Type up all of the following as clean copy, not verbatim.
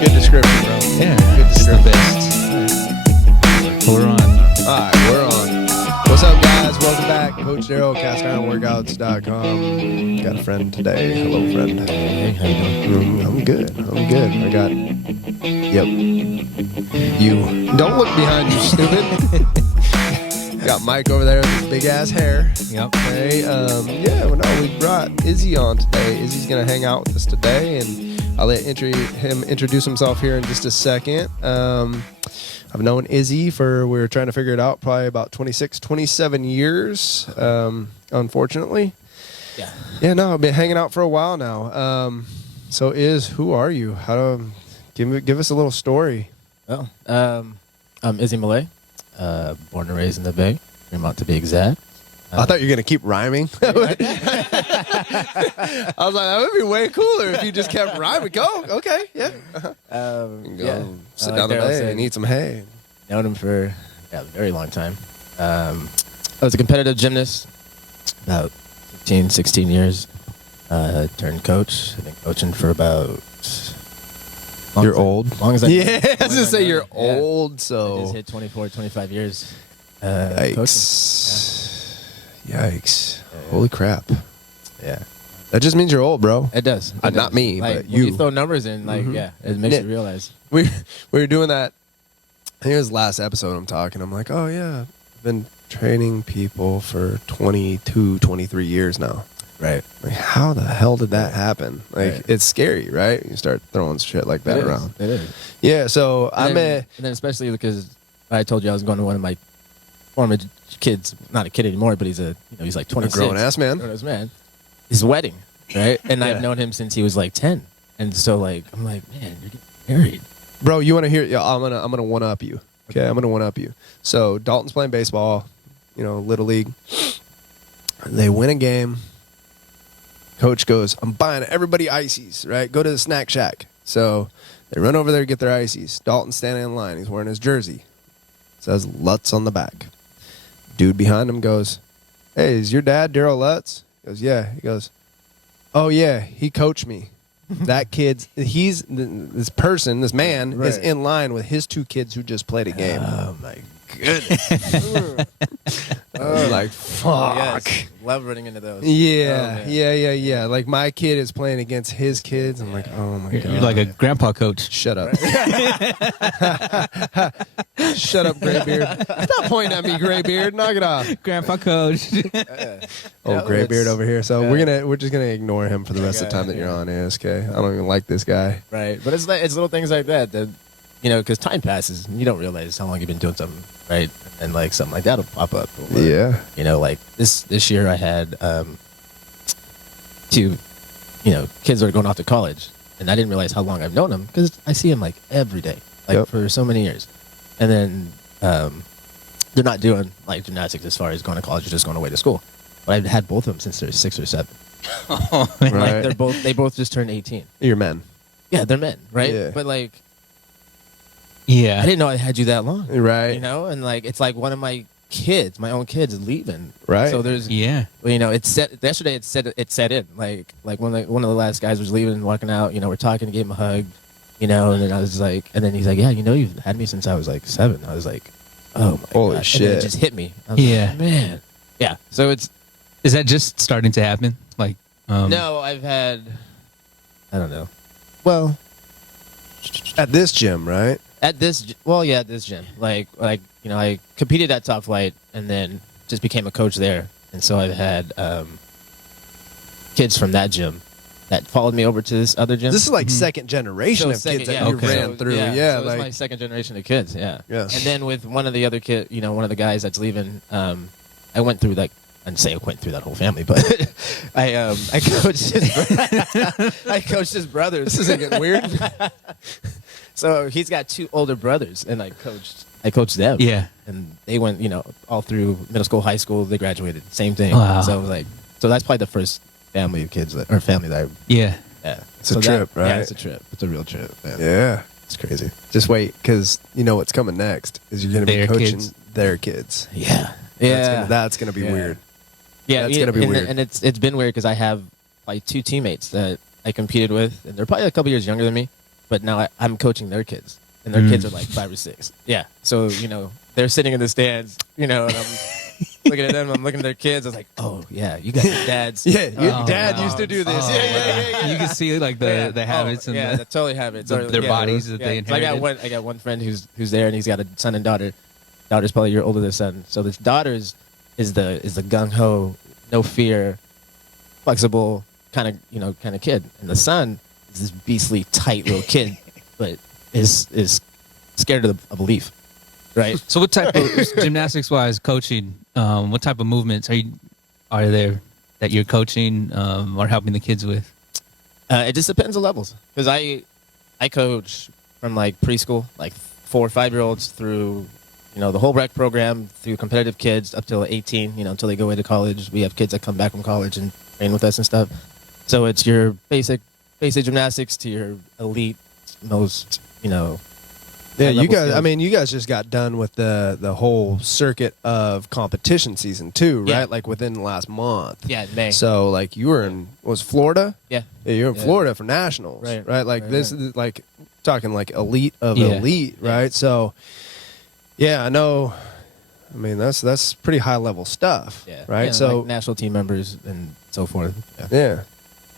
Good description, bro. Yeah, Good it's the description. best. We're on. All right, we're on. What's up, guys? Welcome back. Coach Darrell, castironworkouts.com. Got a friend today. Hello, friend. Hey, how you doing? I'm good. I got... Yep. You. Don't look behind you, stupid. Got Mike over there with his big-ass hair. Yep. Okay. Well, no, we brought Izy on today. Izy's going to hang out with us today, and I'll let him introduce himself here in just a second. I've known Izy we were trying to figure it out, probably about 26, 27 years, unfortunately. Yeah. Yeah, no, I've been hanging out for a while now. So, who are you? Give us a little story. Well, I'm Izy Mlay, born and raised in the Bay, Fremont to be exact. I thought you were going to keep rhyming. I was like, that would be way cooler if you just kept rhyming. Go, okay, yeah. Sit down the bay and eat some hay. Known him for a very long time. I was a competitive gymnast, about 15, 16 years. Turned coach. I've been coaching for about... You're old? As long as I Yeah, I was going to say you're old, I so... just hit 24, 25 years. Yikes. Yikes. Holy crap. Yeah. That just means you're old, bro. It does. Not me, like, but when you. you throw numbers in, like, it makes you realize. We were doing that. I think it was last episode I'm talking. I'm like, oh, yeah. I've been training people for 22, 23 years now. Right. Like, how the hell did that happen? Like, Right. It's scary, right? You start throwing shit like that around. It is. Yeah, so And then especially because I told you I was going to one of my former kids, not a kid anymore, but he's he's like 26. a grown-ass man. Grown-ass man. His wedding, right? And Yeah. I've known him since he was like 10. And so like, I'm like, man, you're getting married. Bro, you want to hear? Yeah, I'm gonna one up you. Okay, I'm gonna one up you. So Dalton's playing baseball, little league. They win a game. Coach goes, I'm buying everybody ices, right? Go to the snack shack. So they run over there to get their ices. Dalton's standing in line. He's wearing his jersey. It says Lutz on the back. Dude behind him goes, hey, is your dad Darrell Lutz? He goes, yeah. He goes, oh, yeah, he coached me. That kid's, this man is in line with his two kids who just played a game. Oh, my goodness. I was like, fuck. Yes. Love running into those. Yeah, yeah. Like, my kid is playing against his kids. I'm like, oh, my God. You're like a grandpa coach. Shut up. Shut up, Graybeard. Stop pointing at me, Graybeard. Knock it off. Grandpa coach. Graybeard over here. So we're just gonna ignore him for the rest of the time that you're on ASK. I don't even like this guy. Right. But it's little things like that because time passes and you don't realize how long you've been doing something, right? And like something like that'll pop up. Or, Yeah. Like this year I had two, kids that are going off to college, and I didn't realize how long I've known them because I see them like every day, like for so many years, and then they're not doing like gymnastics as far as going to college or just going away to school. But I've had both of them since they're 6 or 7. Right. Like they both just turned 18. You're men. Yeah, they're men, right? Yeah. But like, Yeah. I didn't know I had you that long, Right. and like it's like one of my kids, my own kids, is leaving. Right. So there's it's set yesterday. It set in like one of the last guys was leaving and walking out. We're talking, gave him a hug, and then I was like, and then he's like, yeah, you've had me since I was like 7. I was like, oh my Holy God. shit. And then it just hit me. I was like, man. Yeah. So Is that just starting to happen? Like, no, I've had, I don't know. Well, At this gym, right? at this gym, like I competed at Top Flight and then just became a coach there, and so I've had kids from that gym that followed me over to this other gym. This is like second generation of kids that you ran through. Yeah, so it's my second generation of kids. Yeah. Yeah. And then with one of the other one of the guys that's leaving, I went through like. I didn't say I went through that whole family, but I coached his I coached his brothers. This isn't getting weird. So he's got 2 older brothers, and I coached them. Yeah. And they went, all through middle school, high school. They graduated. Same thing. Wow. So that's probably the first family of kids family that I. Yeah. Yeah. It's a trip, right? Yeah, it's a trip. It's a real trip, man. Yeah. It's crazy. Just wait, because you know what's coming next is you're going to be Their coaching kids. their kids. Yeah. That's gonna be Yeah. weird. Yeah, That's gonna be weird. And it's been weird because I have like 2 teammates that I competed with, and they're probably a couple years younger than me, but now I'm coaching their kids, and their kids are like 5 or 6. Yeah, so they're sitting in the stands, and I'm looking at them, I'm looking at their kids. I was like, oh yeah, you guys are dads. Yeah, your Oh, dad wow. used to do this. Oh, yeah. You can see like the habits and the totally habits, their bodies that they So inherited. I got one friend who's there, and he's got a son and daughter. Daughter's probably a year older than son. So this daughter's is the gung ho, no fear, flexible kind of kid, and the son is this beastly tight little kid, but is scared of a leaf, right? So what type of gymnastics wise coaching? What type of movements are there that you're coaching or helping the kids with? It just depends on levels, because I coach from like preschool, like 4 or 5-year-olds through the whole rec program, through competitive kids up till 18, until they go away to college. We have kids that come back from college and train with us and stuff. So it's your basic gymnastics to your elite, most Yeah, high-level you guys. skills. I mean, you guys just got done with the whole circuit of competition season too, right? Yeah. Like within the last month. Yeah, in May. So like you were in Florida? Yeah. You're in Yeah. Florida for nationals, Right. right? Like Right, this right. is like talking like elite of Yeah. elite, right? So yeah, I know. I mean, that's pretty high level stuff, Yeah. right? Yeah, So like national team members and so forth. Yeah.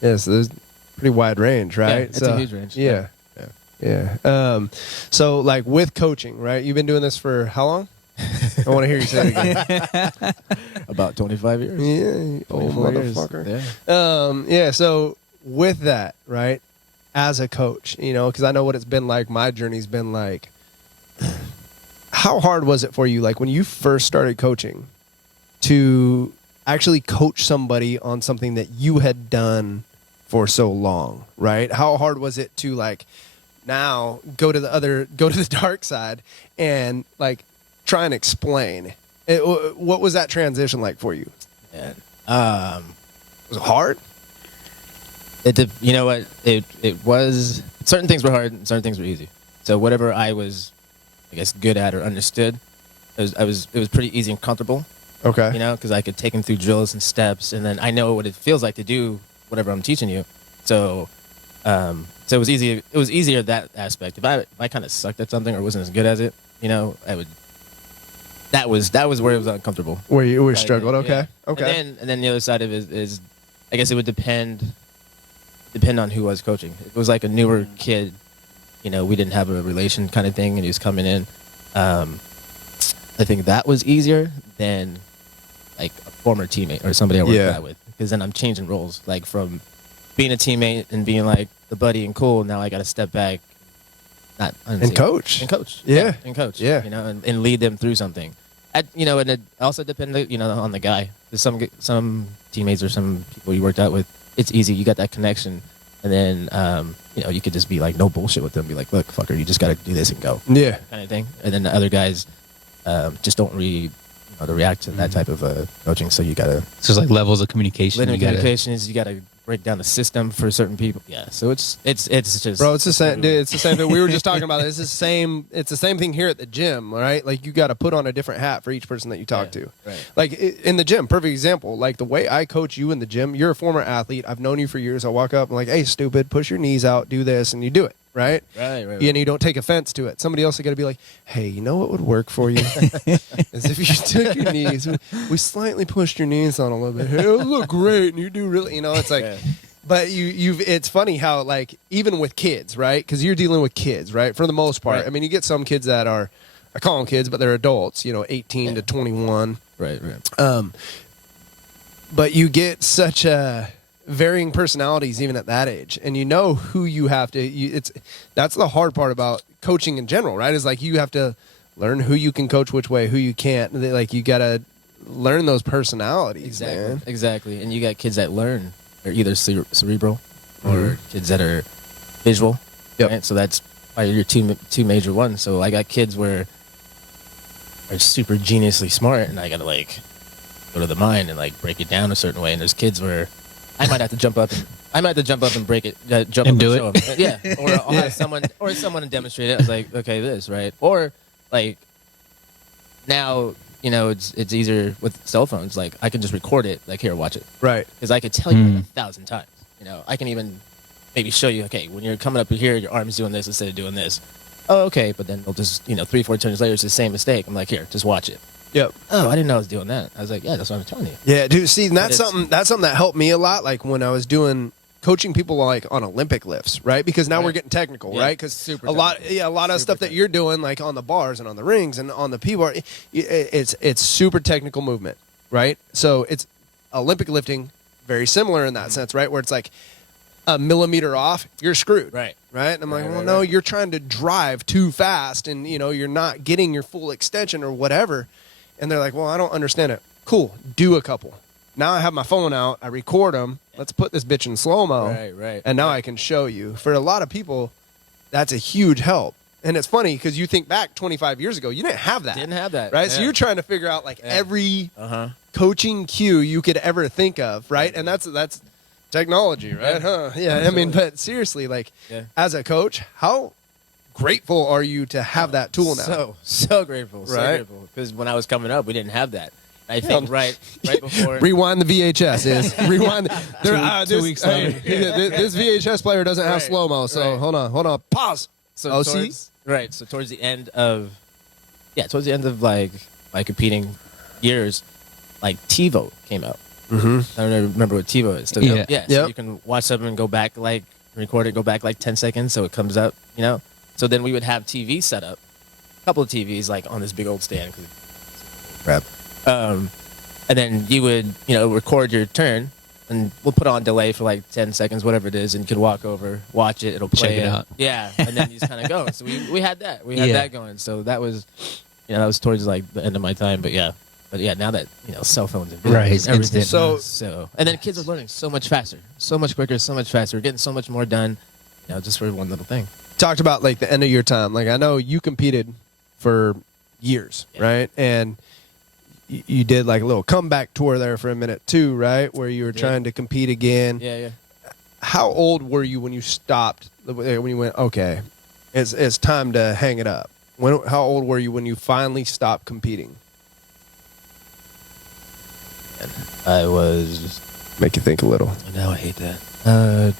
yeah, so there's pretty wide range, right? it's So, a huge range. Yeah. Yeah. So like with coaching, right? You've been doing this for how long? I want to hear you say it again. About 25 years. Yeah, old 24 years. motherfucker. Yeah. Yeah. So with that, right? As a coach, because I know what it's been like. My journey's been like. How hard was it for you, like when you first started coaching, to actually coach somebody on something that you had done for so long, right? How hard was it to like now go to the dark side and like try and explain? What was that transition like for you? Yeah. Was it hard? You know what? It was, certain things were hard and certain things were easy. So whatever I was, I guess, good at or understood, it was pretty easy and comfortable, Okay. because I could take them through drills and steps, and then I know what it feels like to do whatever I'm teaching you. So it was easy. It was easier that aspect. If I kind of sucked at something or wasn't as good as it, I would. That was where it was uncomfortable. Where you were Right, struggled? yeah. Okay. Okay. And then the other side of it is, I guess it would depend on who was coaching. If it was like a newer kid, we didn't have a relation kind of thing, and he was coming in. I think that was easier than like a former teammate or somebody I worked Yeah. out with, because then I'm changing roles, like from being a teammate and being like the buddy and cool. Now I got to step back, And coach. and coach, Yeah. and coach, Yeah. and lead them through something. And it also depended, on the guy. There's some teammates or some people you worked out with, it's easy. You got that connection, and then you could just be like no bullshit with them. Be like, look, fucker, you just got to do this and go, Yeah. kind of thing. And then the other guys just don't really react to that type of coaching. So you got to It's just like levels of communication. linear You gotta- communication is, you got to break down the system for certain people. Yeah. So it's just, Bro, it's the same. everywhere. Dude, it's the same thing. We were just talking about it. It's the same. It's the same thing here at the gym, right? Like you got to put on a different hat for each person that you talk Yeah, to. right. Like in the gym, perfect example. Like the way I coach you in the gym. You're a former athlete. I've known you for years. I walk up and like, hey, stupid, push your knees out, do this, and you do it, right? Right. Right. And you don't take offense to it. Somebody else is going to be like, hey, you know what would work for you? As if you took your knees. We slightly pushed your knees on a little bit. Hey, it'll look great, and you do really. It's like. Yeah. But it's funny how, like, even with kids, right? Because you're dealing with kids, right? For the most part. Right. I mean, you get some kids that are, I call them kids, but they're adults, 18 to 21. Right. Right. But you get such varying personalities even at that age. And you know who you have to, that's the hard part about coaching in general, right? Is like you have to learn who you can coach which way, who you can't. Like, you got to learn those personalities, man. Exactly. And you got kids that learn. They're either cerebral or kids that are visual. Yep. Right? So that's your two major ones. So I got kids where are super geniusly smart, and I gotta like go to the mind and like break it down a certain way. And there's kids where I might have to jump up and break it, jump And up do and show it. them. Yeah, or I'll have someone demonstrate it. I was like, okay, this right, or like now it's easier with cell phones. Like I can just record it. Like here, watch it, Right. because I could tell you like 1,000 times. I can even maybe show you. Okay, when you're coming up here, your arm's doing this instead of doing this. Oh, okay, but then they'll just 3-4 turns later, it's the same mistake. I'm like, here, just watch it. Yep. Oh, I didn't know I was doing that. I was like, yeah, that's what I'm telling you. Yeah, dude. See, and that's But it's- something that helped me a lot. Like when I was coaching people like on Olympic lifts, right? Because now we're Right. getting technical, Yeah, right? Because super a lot technical. of stuff that you're doing like on the bars and on the rings and on the P-bar, it's super technical movement, right? So it's Olympic lifting, very similar in that sense, right? Where it's like a millimeter off, you're screwed, Right. Right? And I'm like, Right, well, right, no, right. you're trying to drive too fast, and you're not getting your full extension or whatever. And they're like, well, I don't understand it. Cool, do a couple. Now I have my phone out, I record them. Let's put this bitch in slow mo, Right. and now I can show you. For a lot of people, that's a huge help. And it's funny because you think back 25 years ago, you didn't have that. Didn't have that. Right? So Yeah. you're trying to figure out like every Uh-huh. coaching cue you could ever think of, right? And that's technology, right? Huh? Yeah. I mean, but seriously, like Yeah. as a coach, how grateful are you to have that tool now? So grateful. So Right? grateful. Because when I was coming up, we didn't have that. I think right before. Rewind the VHS is rewind. Two weeks later. This VHS player doesn't have Right, slow mo, so right. hold on, pause. So see? towards the end of like my competing years, like TiVo came out. Mm-hmm. I don't remember what TiVo is. So, Yeah. yeah. So Yep. you can watch something and go back record it, go back like 10 seconds, so it comes up. So then we would have TV set up, a couple of TVs like on this big old stand. Crap. And then you would record your turn, and we'll put on delay for like 10 seconds, whatever it is, and you can walk over, watch it, it'll play Check it out. Yeah, and then you just kind of go. So we had that. We had Yeah. that going. So that was, that was towards like the end of my time. But yeah, now that cell phones and Right, videos, it's everything. instant. So and then kids are learning so much faster, so much quicker, so much faster. We're getting so much more done, just for one little thing. Talked about like the end of your time. Like I know you competed for years, Yeah. right? And you did like a little comeback tour there for a minute too, right? Where you were Yeah. trying to compete again. Yeah. How old were you when you stopped? When you went, okay, it's time to hang it up. How old were you when you finally stopped competing? And I was. Make you think a little. Now I hate that.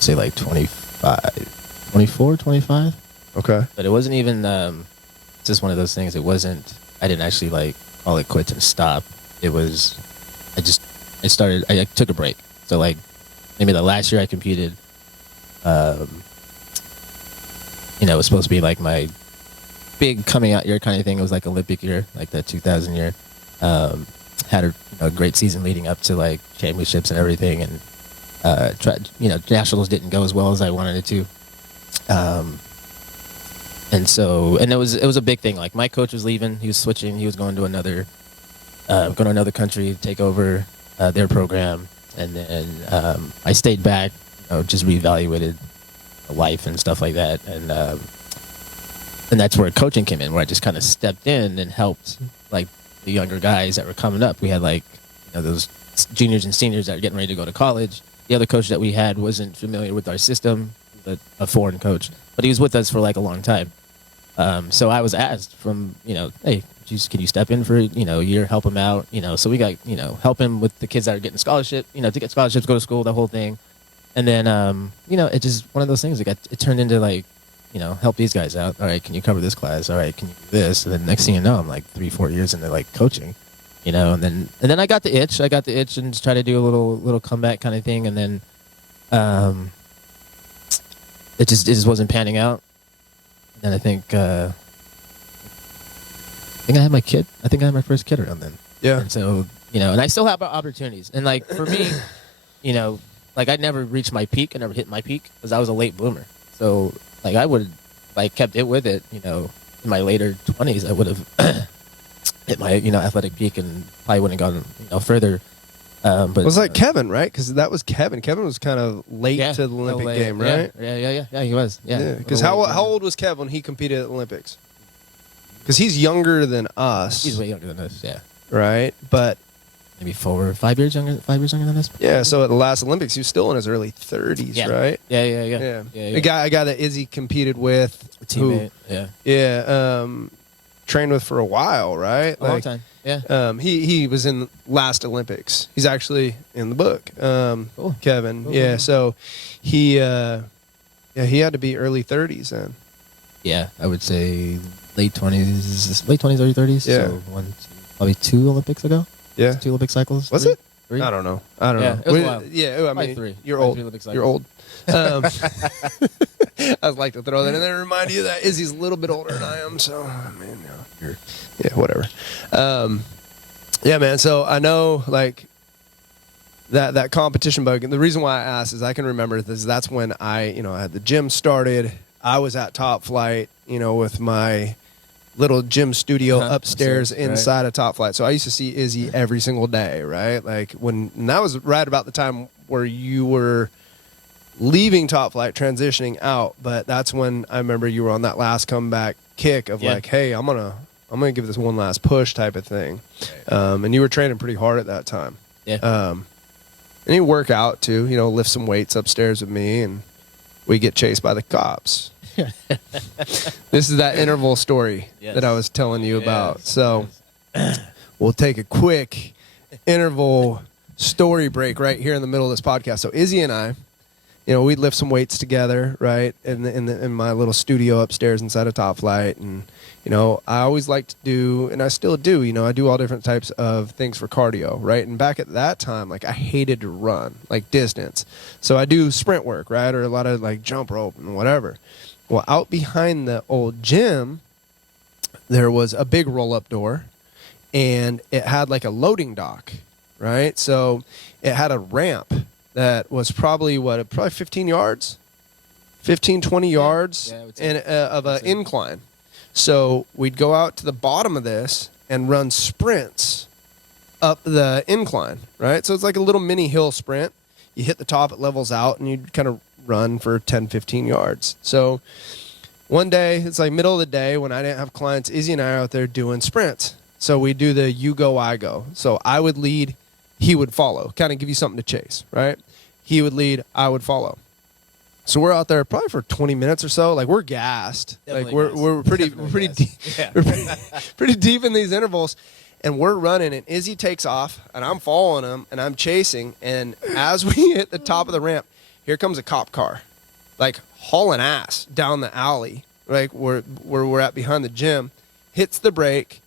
Say like 25, 24, 25. Okay. But it wasn't even it's just one of those things. It wasn't. I didn't actually like call it quits and stop. It was. I took a break. So like maybe the last year I competed. It was supposed to be like my big coming out year kind of thing. It was like Olympic year, like that 2000 year. Had a great season leading up to like championships and everything, and nationals didn't go as well as I wanted it to. And it was a big thing. Like my coach was leaving, he was switching, he was going to another country, take over their program, and then I stayed back, just reevaluated life and stuff like that, and that's where coaching came in, where I just kind of stepped in and helped like the younger guys that were coming up. We had like those juniors and seniors that were getting ready to go to college. The other coach that we had wasn't familiar with our system, a foreign coach, but he was with us for like a long time. So I was asked from, hey, can you step in for, a year, help him out, so we got, help him with the kids that are getting scholarship, to get scholarships, go to school, the whole thing. And then, it just one of those things, it turned into like, help these guys out. All right, can you cover this class? All right, can you do this? And then next thing you know, I'm like 3-4 years into like coaching, and then I got the itch. I got the itch and just try to do a little comeback kind of thing. And then, it just wasn't panning out. And I think I had my kid. I think I had my first kid around then. Yeah. And so, and I still have opportunities. And like for me, like I never reached my peak. I never hit my peak because I was a late bloomer. So like I would, if I kept it with it, in my later 20s, I would have hit my, athletic peak and probably wouldn't have gone, further. But It was like Kevin, right? Because that was Kevin. Kevin was kind of late to the Olympic game, right? Yeah, he was. Yeah. Because how old was Kev when he competed at the Olympics? Because he's younger than us. He's way younger than us. Yeah, right? But maybe 4 or 5 years younger. 5 years younger than us. yeah. So at the last Olympics, he was still in his early 30s, right? Yeah. A guy that Izzy competed with, A teammate. trained with for a while, right? A long time. Yeah. He was in the last Olympics. He's actually in the book. Cool. Kevin. Cool. Yeah. So he he had to be early 30s then. Yeah, I would say late 20s, early 30s. Yeah. So probably 2 Olympics ago. Yeah. 2 Olympic cycles. Was 3? it? 3? I don't know. Yeah, know. it was a while. Yeah. I Probably mean, 3. you're Probably old. 3 Olympic cycles. You're old. I'd like to throw that in there and remind you that Izzy's a little bit older than I am. So, I mean, whatever. Yeah, man. So I know like that competition bug. And the reason why I asked is I can remember this. That's when I had the gym started. I was at Top Flight, with my little gym studio upstairs inside of Top Flight. So I used to see Izzy every single day, right? Like and that was right about the time where you were leaving Top Flight, transitioning out. But that's when I remember you were on that last comeback kick of like, hey, I'm gonna give this one last push type of thing. And you were training pretty hard at that time. Yeah. And you work out too, lift some weights upstairs with me, and we get chased by the cops. This is that interval story that I was telling you about. So we'll take a quick interval story break right here in the middle of this podcast. So Izzy and I, we'd lift some weights together, right, in my little studio upstairs inside of Top Flight. And, I always liked to do, and I still do, I do all different types of things for cardio, right? And back at that time, like, I hated to run, like, distance. So I do sprint work, right, or a lot of, like, jump rope and whatever. Well, out behind the old gym, there was a big roll-up door, and it had, like, a loading dock, right? So it had a ramp that was probably 15 yards, 15, 20 yards of an incline. So we'd go out to the bottom of this and run sprints up the incline, right? So it's like a little mini hill sprint. You hit the top, it levels out, and you kind of run for 10, 15 yards. So one day, it's like middle of the day when I didn't have clients, Izzy and I are out there doing sprints. So we do the you go, I go. So I would lead, he would follow, kind of give you something to chase, right? He would lead, I would follow. So we're out there probably for 20 minutes or so. Like, we're gassed. Definitely like we're pretty deep. Yeah. We're pretty deep in these intervals, and we're running. And Izzy takes off, and I'm following him, and I'm chasing. And as we hit the top of the ramp, here comes a cop car, like hauling ass down the alley, like where we're at behind the gym. Hits the brake.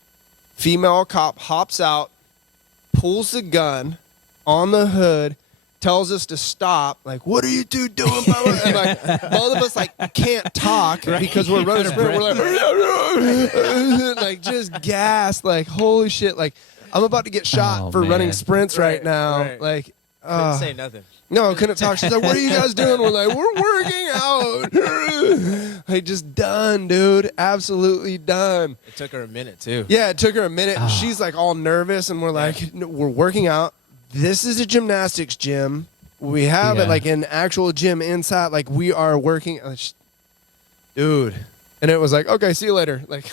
Female cop hops out, pulls the gun on the hood, tells us to stop. Like, what are you two doing? And like, both of us like can't talk because we're running sprint. We're like just gassed. Like, holy shit! Like, I'm about to get shot for running sprints right now. Right. Like, Couldn't say nothing. no, couldn't talk. She's like, what are you guys doing? We're like, we're working out. Like, just done, dude. Absolutely done. It took her a minute too. Yeah, it took her a minute. She's like all nervous, and we're like, no, we're working out. This is a gymnastics gym. We have it like an actual gym inside. Like, we are working. Dude. And it was like, okay, see you later. Like,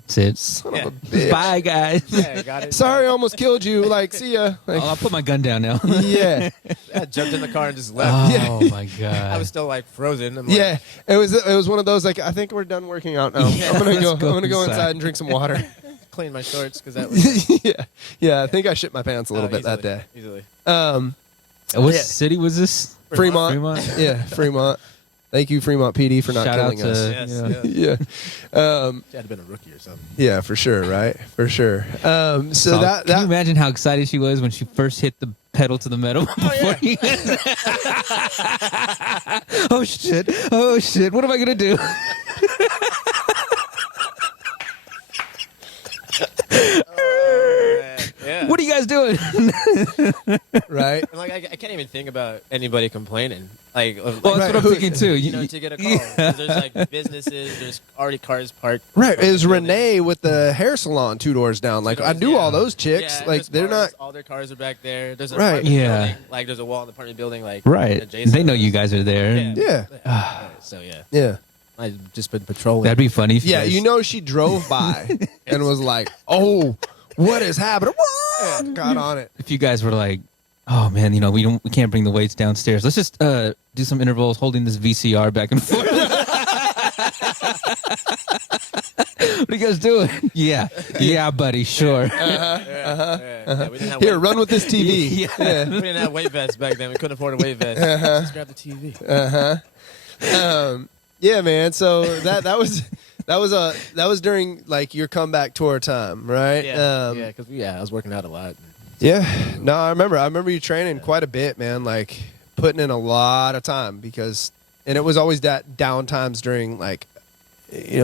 That's it. son of a bitch. Bye, guys. Yeah, got it. Sorry, I almost killed you. Like, see ya. Like, I'll put my gun down now. yeah. I jumped in the car and just left. Oh my god. I was still like frozen. I'm like, Yeah. It was one of those, like, I think we're done working out now. Yeah, I'm gonna let's go go inside. inside and drink some water. clean my shorts because that was Yeah. I think I shit my pants a little bit that day. Easily. What city was this? Fremont. Yeah, Fremont. Thank you, Fremont PD, for not Shout out killing us. to Yes, Yeah. She had been a rookie or something. Yeah, for sure, right? For sure. So So that can you imagine how excited she was when she first hit the pedal to the metal? Oh shit! Oh shit! What am I gonna do? Yeah. What are you guys guys doing? right? And, like, I can't even think about anybody complaining. Like, Well, that's what I'm thinking too. to get a call. 'Cause there's like businesses, there's already cars parked. Right. It was building. Renee with the hair salon 2 doors down. Like, I knew all those chicks. Yeah, like, there's they're cars, not. all their cars are back there. There's an Right. apartment Yeah. building. Like, there's a wall in the apartment building. Like, Right. adjacent. They know you guys are there. Yeah. Yeah. So yeah, Yeah. I've just been patrolling. That'd be funny. If Yeah. guys- You know, she drove by and was like, oh, what is happening? Got on it. if you guys were like, oh man, we can't bring the weights downstairs. Let's just do some intervals holding this VCR back and forth. What are you guys doing? Yeah, buddy, sure. We didn't have Here, weight- run with this TV. Yeah. we didn't have weight vests back then. We couldn't afford a weight vest. Just grab the TV. Yeah, man. So that was during like your comeback tour time, right? Because I was working out a lot. Yeah. No, I remember you training quite a bit, man. Like putting in a lot of time and it was always that down times during like,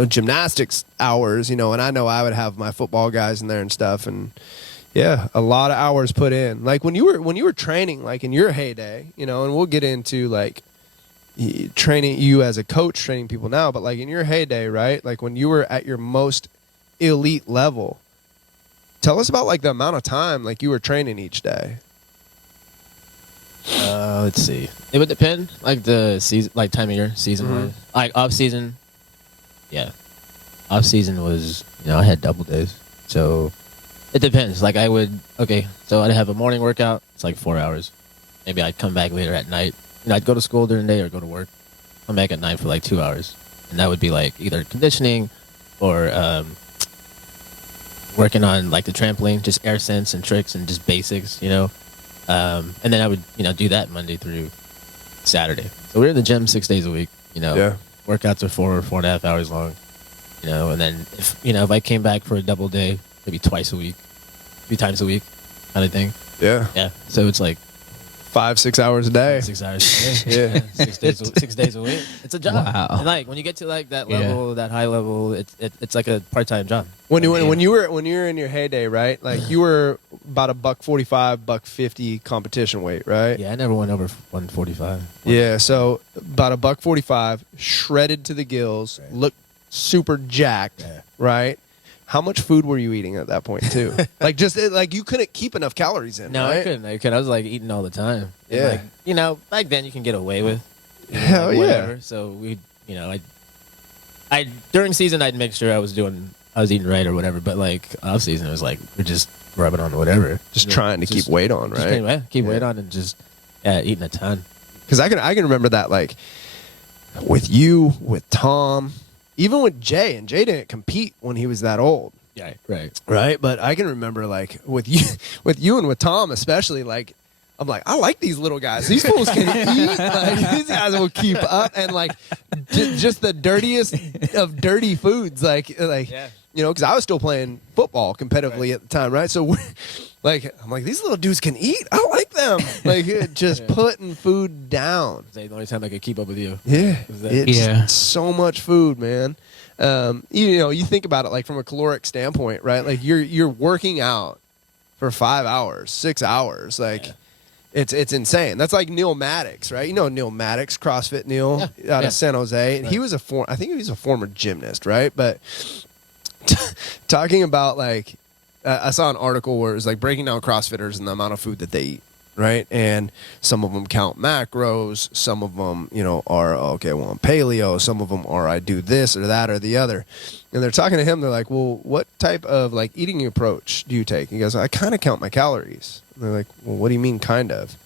gymnastics hours, and I know I would have my football guys in there and stuff. And yeah, a lot of hours put in. Like when you were training, like in your heyday, and we'll get into like training you as a coach, training people now, but like in your heyday, right? Like when you were at your most elite level, tell us about like the amount of time like you were training each day. Let's see. It would depend, like the season, like time of year, season wise. Like off season, off season was I had double days, so it depends. Like so I'd have a morning workout. It's like 4 hours. Maybe I'd come back later at night. I'd go to school during the day or go to work. Come back at night for like 2 hours, and that would be like either conditioning or working on like the trampoline, just air sense and tricks and just basics, And then I would, do that Monday through Saturday. So we're in the gym 6 days a week, Yeah. Workouts are 4.5 hours long, and then if I came back for a double day, maybe twice a week, 3 times a week kind of thing. Yeah. Yeah. So it's like 5-6 hours a day. 6 hours a day. Yeah. 6 days a week. It's a job. Wow. And like when you get to like that level, that high level, it's like a part-time job. When you were in your heyday, right? Like you were about $145, $150 competition weight, right? Yeah, I never went over 145. Yeah, so about $145, shredded to the gills, looked super jacked, right? How much food were you eating at that point too? Like you couldn't keep enough calories in. No, right? I couldn't. I was like eating all the time. And, Yeah. like, back then you can get away with. Hell yeah. Whatever. So I during season I'd make sure I was eating right or whatever. But like off season it was like we're just rubbing on whatever. Just trying to keep weight on, right? Keep weight on and just eating a ton. Because I can remember that like with you, with Tom, even with Jay, and Jay didn't compete when he was that old. Yeah, right. Right. But I can remember like with you and with Tom especially, like I'm like, I like these little guys. These fools can eat. Like these guys will keep up, and like just the dirtiest of dirty foods. Like because I was still playing football competitively at the time, right? So I'm like, these little dudes can eat. I like them. Like just putting food down. That's the only time I could keep up with you. Yeah, Yeah. it's so much food, man. You think about it like from a caloric standpoint, right? Like you're working out for 5 hours, 6 hours, like. It's insane. That's like Neil Maddox, right? You know Neil Maddox, CrossFit Neil out of San Jose. And he was I think he was a former gymnast, right? But talking about like, I saw an article where it was like breaking down CrossFitters and the amount of food that they eat, right? And some of them count macros. Some of them, are, I'm paleo. Some of them are, I do this or that or the other. And they're talking to him. They're like, well, what type of like eating approach do you take? He goes, I kind of count my calories. And they're like, well, what do you mean kind of?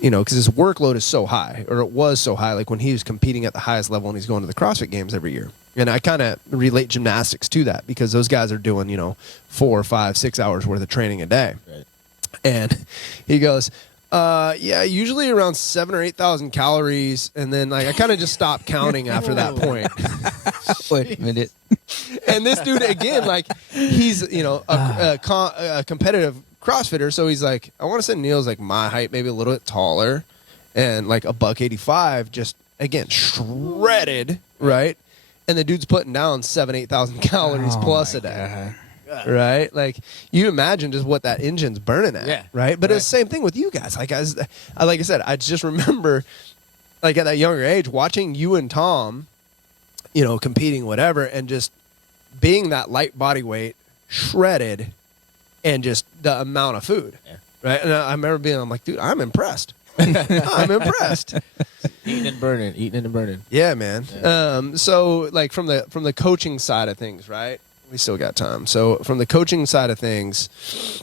Because his workload is so high, or it was so high, like when he was competing at the highest level and he's going to the CrossFit Games every year. And I kind of relate gymnastics to that because those guys are doing, 4, 5, 6 hours worth of training a day. Right. And he goes, usually around 7,000 or 8,000 calories. And then like I kind of just stopped counting after that point. Wait a minute. And this dude, again, like he's, a competitive CrossFitter. So he's like, I want to say Neil's like my height, maybe a little bit taller and like $185, just again, shredded. Right. And the dude's putting down 7,000, 8,000 calories plus a day. right? Like you imagine just what that engine's burning at, Yeah. right? But Right. it's the same thing with you guys. Like like I said, I just remember, like at that younger age, watching you and Tom, competing, whatever, and just being that light body weight, shredded, and just the amount of food, right? And I remember I'm like, dude, I'm impressed. I'm impressed. Eating and burning. Yeah, man. So like from the coaching side of things, right? We still got time. So from the coaching side of things,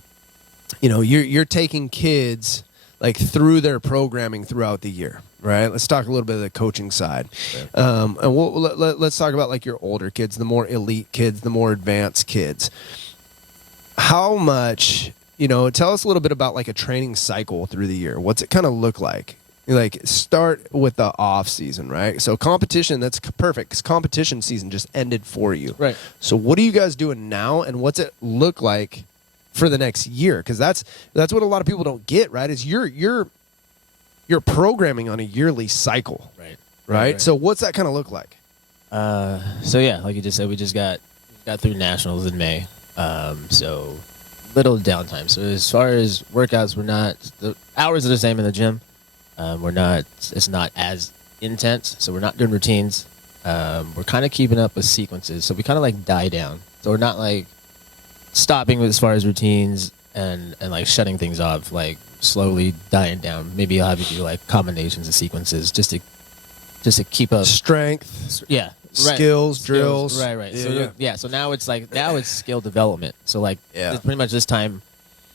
you're taking kids like through their programming throughout the year, right? Let's talk a little bit of the coaching side. And let's talk about like your older kids, the more elite kids, the more advanced kids. How much, tell us a little bit about like a training cycle through the year. What's it kind of look like? Like start with the off season, right? So competition, that's perfect because competition season just ended for you. Right. So what are you guys doing now and what's it look like for the next year? Because that's what a lot of people don't get, right? Is you're programming on a yearly cycle. Right? So what's that kind of look like? So yeah, like you just said, we just got through nationals in May. So little downtime. So as far as workouts, the hours are the same in the gym. It's not as intense. So we're not doing routines. We're kind of keeping up with sequences. So we kind of like die down. So we're not like stopping as far as routines and like shutting things off, like slowly dying down. Maybe I'll have you do like combinations of sequences just to keep up Strength. Yeah. Skills, drills. Right. Yeah. So now it's skill development. So like Yeah. pretty much this time,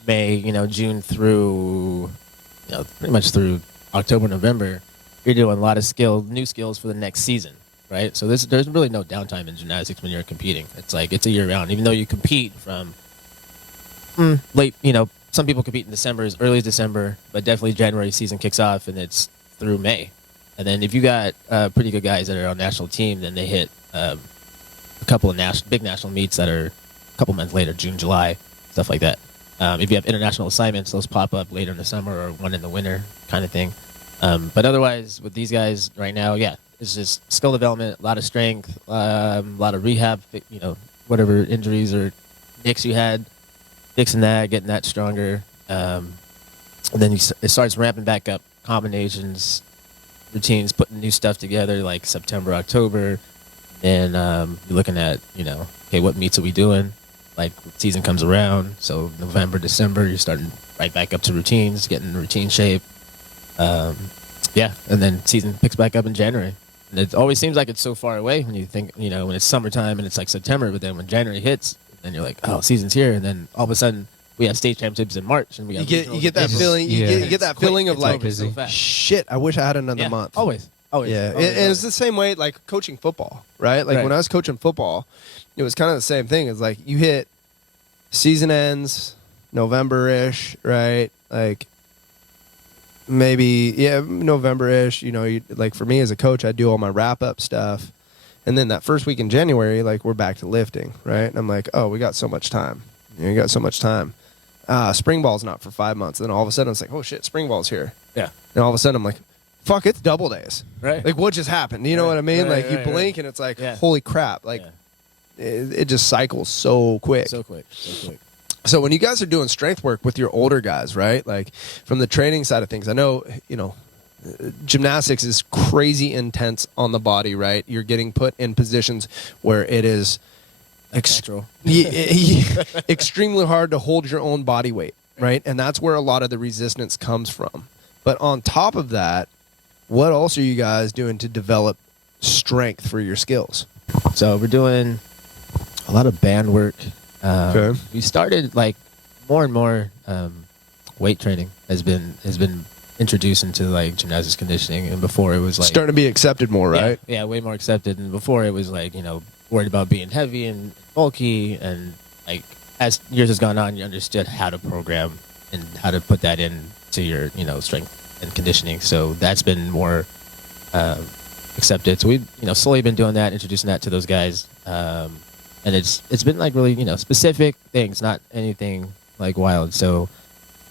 May, June through, pretty much through October, November, you're doing a lot of new skills for the next season, right? So there's really no downtime in gymnastics when you're competing. It's like it's a year round, even though you compete from late. Some people compete in December, as early as December, but definitely January season kicks off and it's through May. And then if you got pretty good guys that are on national team, then they hit a couple of big national meets that are a couple months later, June, July, stuff like that. If you have international assignments, those pop up later in the summer or one in the winter kind of thing. But otherwise, with these guys right now, it's just skill development, a lot of strength, a lot of rehab, whatever injuries or nicks you had, fixing that, getting that stronger. And then it starts ramping back up, combinations, routines, putting new stuff together like September, October. Then you're looking at, okay, what meets are we doing? Like season comes around, so November, December, you're starting right back up to routines, getting in routine shape. And then season picks back up in January. And it always seems like it's so far away when you think, when it's summertime and it's like September, but then when January hits, then you're like, oh, season's here, and then all of a sudden we have state championships in March, and we have you get that feeling. You get that feeling of like, busy. shit, I wish I had another month. Always. Yeah, and it's the same way like coaching football, right? Like when I was coaching football, it was kind of the same thing. It's like you hit season ends November-ish, right? Like maybe November-ish. Like for me as a coach, I do all my wrap-up stuff, and then that first week in January, like we're back to lifting, right? And I'm like, oh, we got so much time. You got so much time. Spring ball's not for 5 months. And then all of a sudden it's like, oh shit, spring ball's here. Yeah. And all of a sudden I'm like, fuck, it's double days. Right. Like what just happened? You know what I mean? Right, like you right, blink right. and it's like, holy crap. Like it just cycles so quick. So quick. So when you guys are doing strength work with your older guys, right? Like from the training side of things, I know, gymnastics is crazy intense on the body, right? You're getting put in positions where it is extremely hard to hold your own body weight, right? And that's where a lot of the resistance comes from. But on top of that, what else are you guys doing to develop strength for your skills? So we're doing a lot of band work. Okay. We started like more and more weight training has been introduced into like gymnastics conditioning, and before it was like starting to be accepted more, right? Yeah, way more accepted. And before it was like worried about being heavy and bulky, and like as years has gone on, you understood how to program and how to put that into your strength and conditioning. So that's been more accepted. So we've slowly been doing that, introducing that to those guys, and it's been like really specific things, not anything like wild. So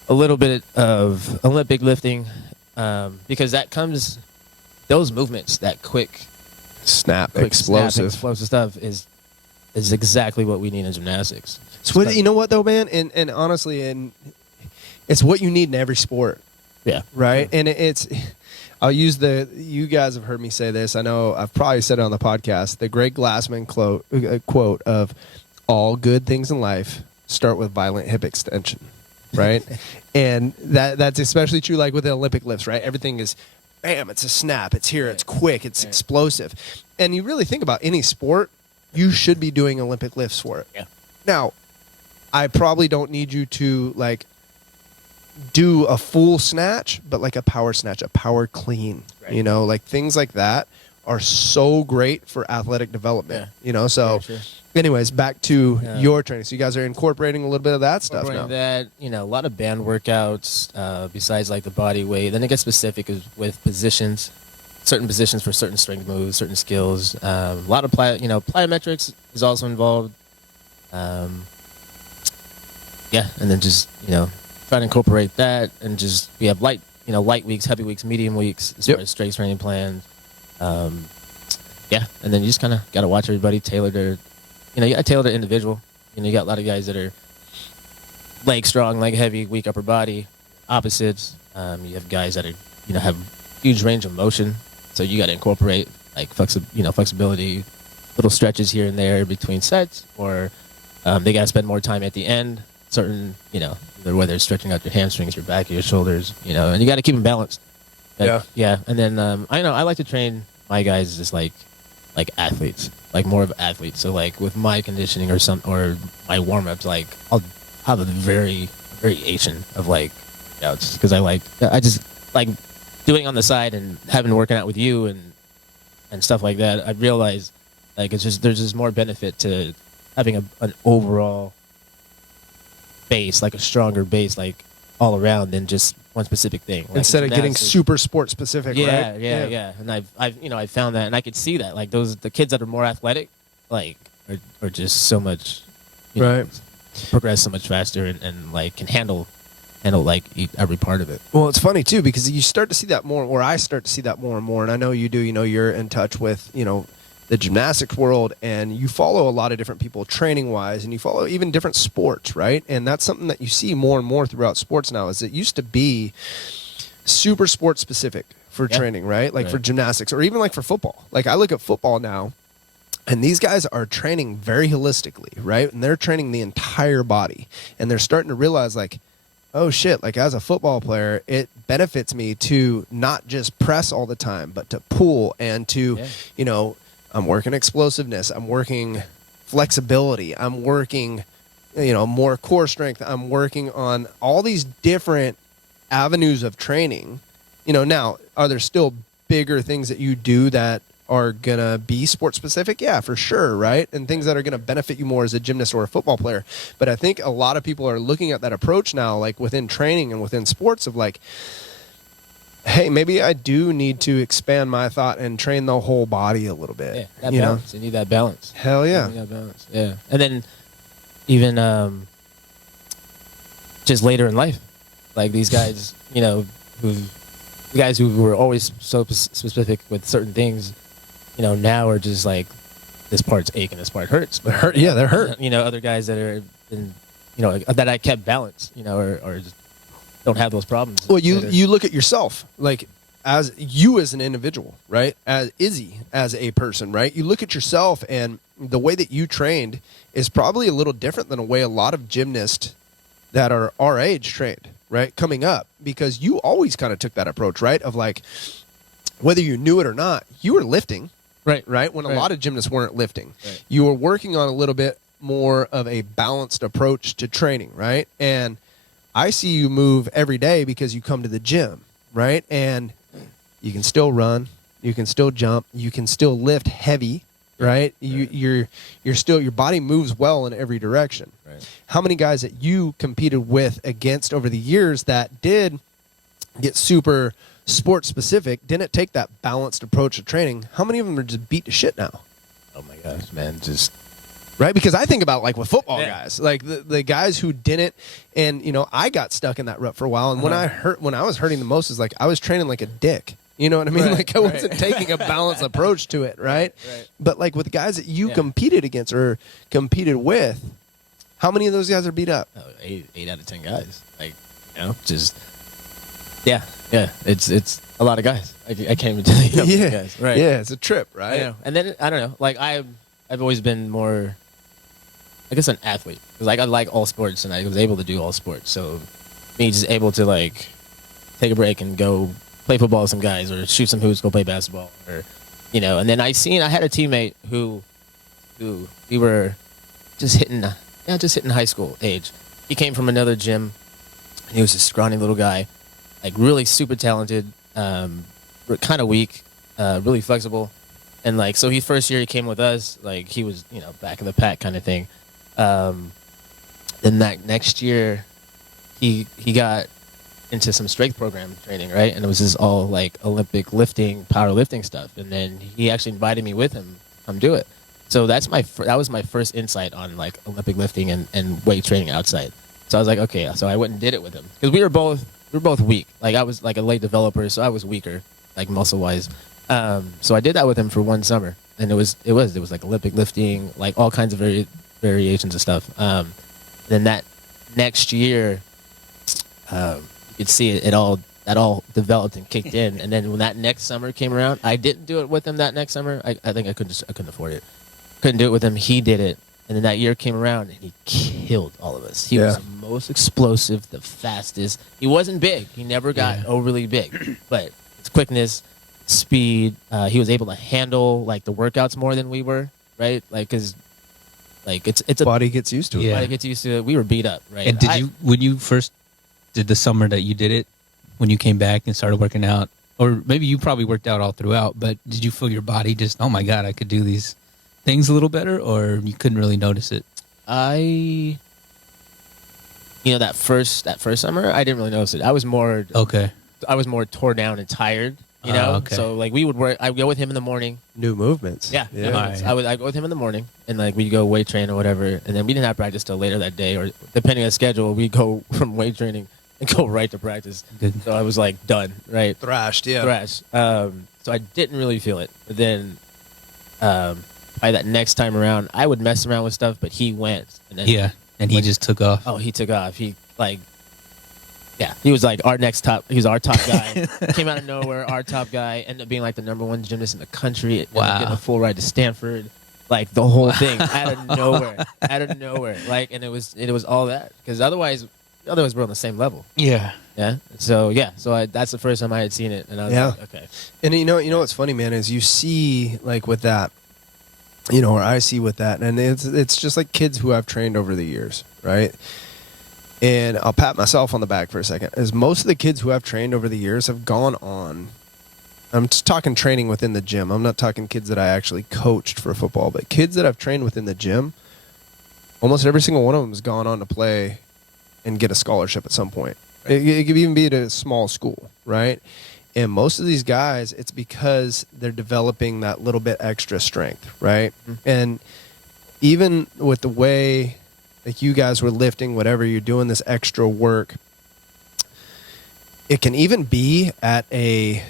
a little bit of Olympic lifting, because that comes, those movements, that quick explosive explosive stuff is exactly what we need in gymnastics. So what, you know what though, man, and honestly, it's what you need in every sport. Yeah. Right. And I'll use you guys have heard me say this. I know I've probably said it on the podcast, the Greg Glassman quote of all good things in life start with violent hip extension. Right. And that's especially true like with the Olympic lifts, right? Everything is bam, it's a snap, it's here, it's quick, it's explosive. And you really think about any sport, you should be doing Olympic lifts for it. Yeah. Now, I probably don't need you to like do a full snatch, but like a power snatch, a power clean, right. You know, like things like that are so great for athletic development, you know? So sure. anyways, back to your training. So you guys are incorporating a little bit of that stuff now. That, you know, a lot of band workouts, besides like the body weight. Then it gets specific with positions, certain positions for certain strength moves, certain skills. A lot of plyometrics is also involved. And then just, try to incorporate that, and just we have light weeks, heavy weeks, medium weeks as far as strength training plans. And then you just kind of got to watch everybody tailor their, you got to tailor the individual. You got a lot of guys that are leg strong, leg heavy, weak upper body. Opposites. You have guys that are, have huge range of motion, so you got to incorporate like flexibility, little stretches here and there between sets, or they got to spend more time at the end. Certain, whether it's stretching out your hamstrings, your back, your shoulders, and you got to keep them balanced. Yeah. And then I like to train my guys just like athletes, like more of athletes. So like with my conditioning or my warm ups, like I'll have a variation of like workouts, because I just like doing on the side and having working out with you and stuff like that. I realize like there's just more benefit to having an overall base, like a stronger base, like all around, than just one specific thing. Like instead of getting super sport specific, right? Yeah. And I've found that, and I could see that, like the kids that are more athletic, like are just so much, progress so much faster, and like can handle like every part of it. Well, it's funny too, because you start to see that more, or I start to see that more and more, and I know you do. You're in touch with the gymnastics world, and you follow a lot of different people training wise, and you follow even different sports, right? And that's something that you see more and more throughout sports now, is it used to be super sport specific for training, right? Like for gymnastics, or even like for football. Like I look at football now, and these guys are training very holistically, right? And they're training the entire body, and they're starting to realize like, oh shit, like as a football player, it benefits me to not just press all the time, but to pull and to, I'm working explosiveness, I'm working flexibility, I'm working, more core strength, I'm working on all these different avenues of training. Now, are there still bigger things that you do that are going to be sport specific? Yeah, for sure, right? And things that are going to benefit you more as a gymnast or a football player. But I think a lot of people are looking at that approach now, like within training and within sports, of like, hey, maybe I do need to expand my thought and train the whole body a little bit. Yeah, that balance. You need that balance. Hell yeah. You need that balance. Yeah. And then even just later in life, like these guys, who were always so specific with certain things, now are just like, this part's aching, this part hurts. They're hurt. Yeah, they're hurt. Other guys that are that I kept balanced, or just don't have those problems. Well, you look at yourself, like as an individual, right? As Izy, as a person, right? You look at yourself, and the way that you trained is probably a little different than the way a lot of gymnasts that are our age trained, right? Coming up, because you always kind of took that approach, right? Of like, whether you knew it or not, you were lifting, right? When a lot of gymnasts weren't lifting, you were working on a little bit more of a balanced approach to training, right? And I see you move every day because you come to the gym, right? And you can still run, you can still jump, you can still lift heavy, right? You're still, your body moves well in every direction. Right. How many guys that you competed with against over the years that did get super sport specific, didn't take that balanced approach to training? How many of them are just beat to shit now? Oh my gosh, man, just. Right, because I think about like with football guys, like the guys who didn't, and I got stuck in that rut for a while. And when I was hurting the most is like I was training like a dick, You know what I mean? Right, Like I wasn't taking a balanced approach to it, right? Right. But like with the guys that you Yeah. competed against or competed with, how many of those guys are beat up? Oh, eight out of 10 guys. Like, just yeah. It's a lot of guys. I can't even tell you how many guys. Right. Yeah, it's a trip, I right? know. And then I don't know. Like I've always been more, I guess, an athlete. 'Cause, like I like all sports, and I was able to do all sports. So me just able to like take a break and go play football with some guys, or shoot some hoops, go play basketball, or And then I had a teammate who we were just hitting high school age. He came from another gym. And he was a scrawny little guy, like really super talented, kind of weak, really flexible. And like, so his first year he came with us, like he was, back of the pack kind of thing. Then that next year he got into some strength program training, right? And it was just all like Olympic lifting, powerlifting stuff. And then he actually invited me with him to come do it. So that was my first insight on like Olympic lifting and weight training outside. So I was like, okay. So I went and did it with him because we were both weak. Like I was like a late developer, so I was weaker, like muscle wise. So I did that with him for one summer, and it was like Olympic lifting, like all kinds of variations of stuff. Then that next year, you could see that all developed and kicked in. And then when that next summer came around, I didn't do it with him that next summer. I think I couldn't afford it. Couldn't do it with him. He did it. And then that year came around, and he killed all of us. He was the most explosive, the fastest. He wasn't big. He never got overly big. But his quickness, speed, he was able to handle, like, the workouts more than we were, right? Like, because, like, it's a... Body gets used to it. Yeah. Body gets used to it. We were beat up, right? And when you first did the summer that you did it, when you came back and started working out, or maybe you probably worked out all throughout, but did you feel your body just, oh, my God, I could do these things a little better, or you couldn't really notice it? That first summer, I didn't really notice it. I was more tore down and tired, Okay. So like I'd go with him in the morning. New movements. Yeah. Right. I'd go with him in the morning, and like we'd go weight train or whatever, and then we didn't have practice till later that day, or depending on the schedule, we'd go from weight training and go right to practice. Good. So I was like done, right? Thrashed, yeah. Thrash. So I didn't really feel it. But then by that next time around, I would mess around with stuff, but he went. And then and he just took off. Oh, he took off. He was like he was our top guy. Came out of nowhere, our top guy, ended up being like the #1 gymnast in the country. Wow. Getting a full ride to Stanford. Like the whole thing out of nowhere. Like, and it was all that, because otherwise we're on the same level. Yeah. Yeah. So that's the first time I had seen it, and I was like, okay. And you know what's funny, man, is you see like with that, or I see with that, and it's just like kids who I've trained over the years, right? And I'll pat myself on the back for a second, as most of the kids who I've trained over the years have gone on. I'm just talking training within the gym. I'm not talking kids that I actually coached for football, but kids that I've trained within the gym, almost every single one of them has gone on to play and get a scholarship at some point. It could even be at a small school, right? And most of these guys, it's because they're developing that little bit extra strength, right? Mm-hmm. And even with the way like you guys were lifting, whatever you're doing, this extra work, it can even be at a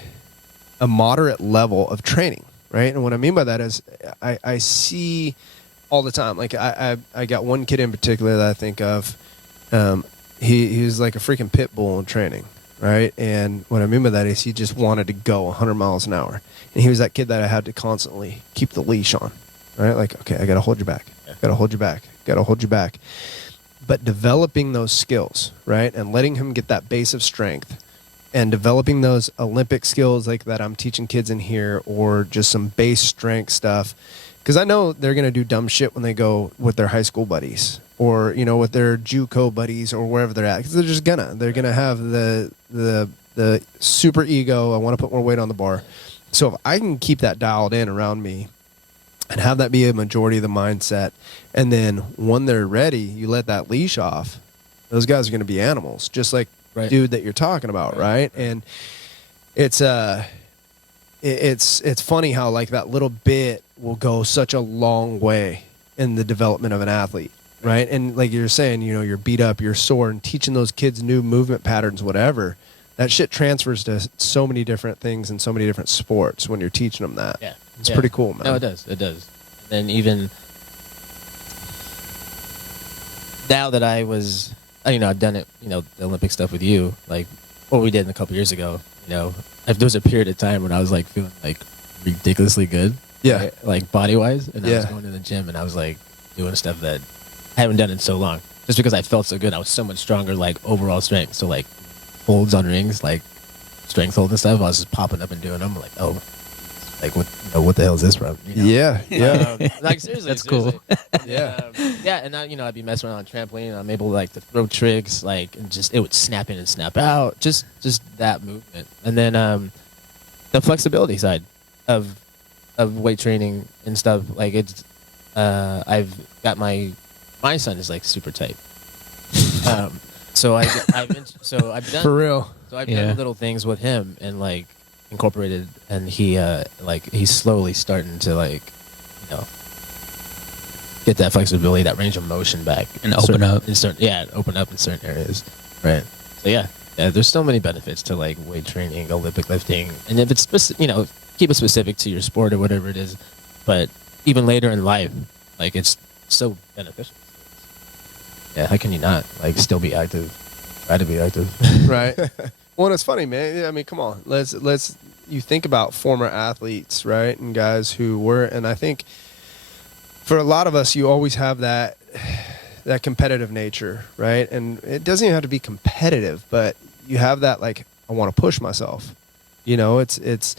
moderate level of training, right? And what I mean by that is I see all the time, like I got one kid in particular that I think of. He was like a freaking pit bull in training, right? And what I mean by that is he just wanted to go 100 miles an hour. And he was that kid that I had to constantly keep the leash on, right? Like, okay, I got to hold you back. Got to hold you back. Got to hold you back. But developing those skills, right? And letting him get that base of strength and developing those Olympic skills like that I'm teaching kids in here, or just some base strength stuff. Because I know they're going to do dumb shit when they go with their high school buddies, or, with their JUCO buddies, or wherever they're at. Because they're going to have the super ego, I want to put more weight on the bar. So if I can keep that dialed in around me and have that be a majority of the mindset, and then when they're ready, you let that leash off, those guys are going to be animals, just like dude that you're talking about, right? And it's funny how like that little bit will go such a long way in the development of an athlete, right? And like you're saying, you're beat up, you're sore, and teaching those kids new movement patterns, whatever, that shit transfers to so many different things and so many different sports when you're teaching them that. Yeah. It's pretty cool, man. No, it does. It does. And then even now that I've done it, the Olympic stuff with you, like what we did a couple years ago, there was a period of time when I was like feeling like ridiculously good. Yeah. Right? Like body wise. And I was Yeah. going to the gym and I was like doing stuff that I haven't done in so long. Just because I felt so good. I was so much stronger, like overall strength. So like holds on rings, like strength hold and stuff. I was just popping up and doing them. Like, oh, like what the hell is this from? Yeah. Like seriously, That's cool. Yeah. And I'd be messing around on trampoline. And I'm able like to throw tricks, like, and just it would snap in and snap out. Just that movement, and then the flexibility side of weight training and stuff. Like it's, I've got my son is like super tight. So I've done For real. so I've done little things with him and like incorporated, and he's slowly starting to like, get that flexibility, that range of motion back, And open up. Open up in certain areas, right? So yeah, there's so many benefits to like weight training, Olympic lifting, and if it's keep it specific to your sport or whatever it is, but even later in life, like it's so beneficial. Yeah, how can you not like still be active? Try to be active. Right. Well, and it's funny, man. I mean, come on. Let's you think about former athletes, right? And guys who were, and I think for a lot of us, you always have that competitive nature, right? And it doesn't even have to be competitive, but you have that, like, I want to push myself. It's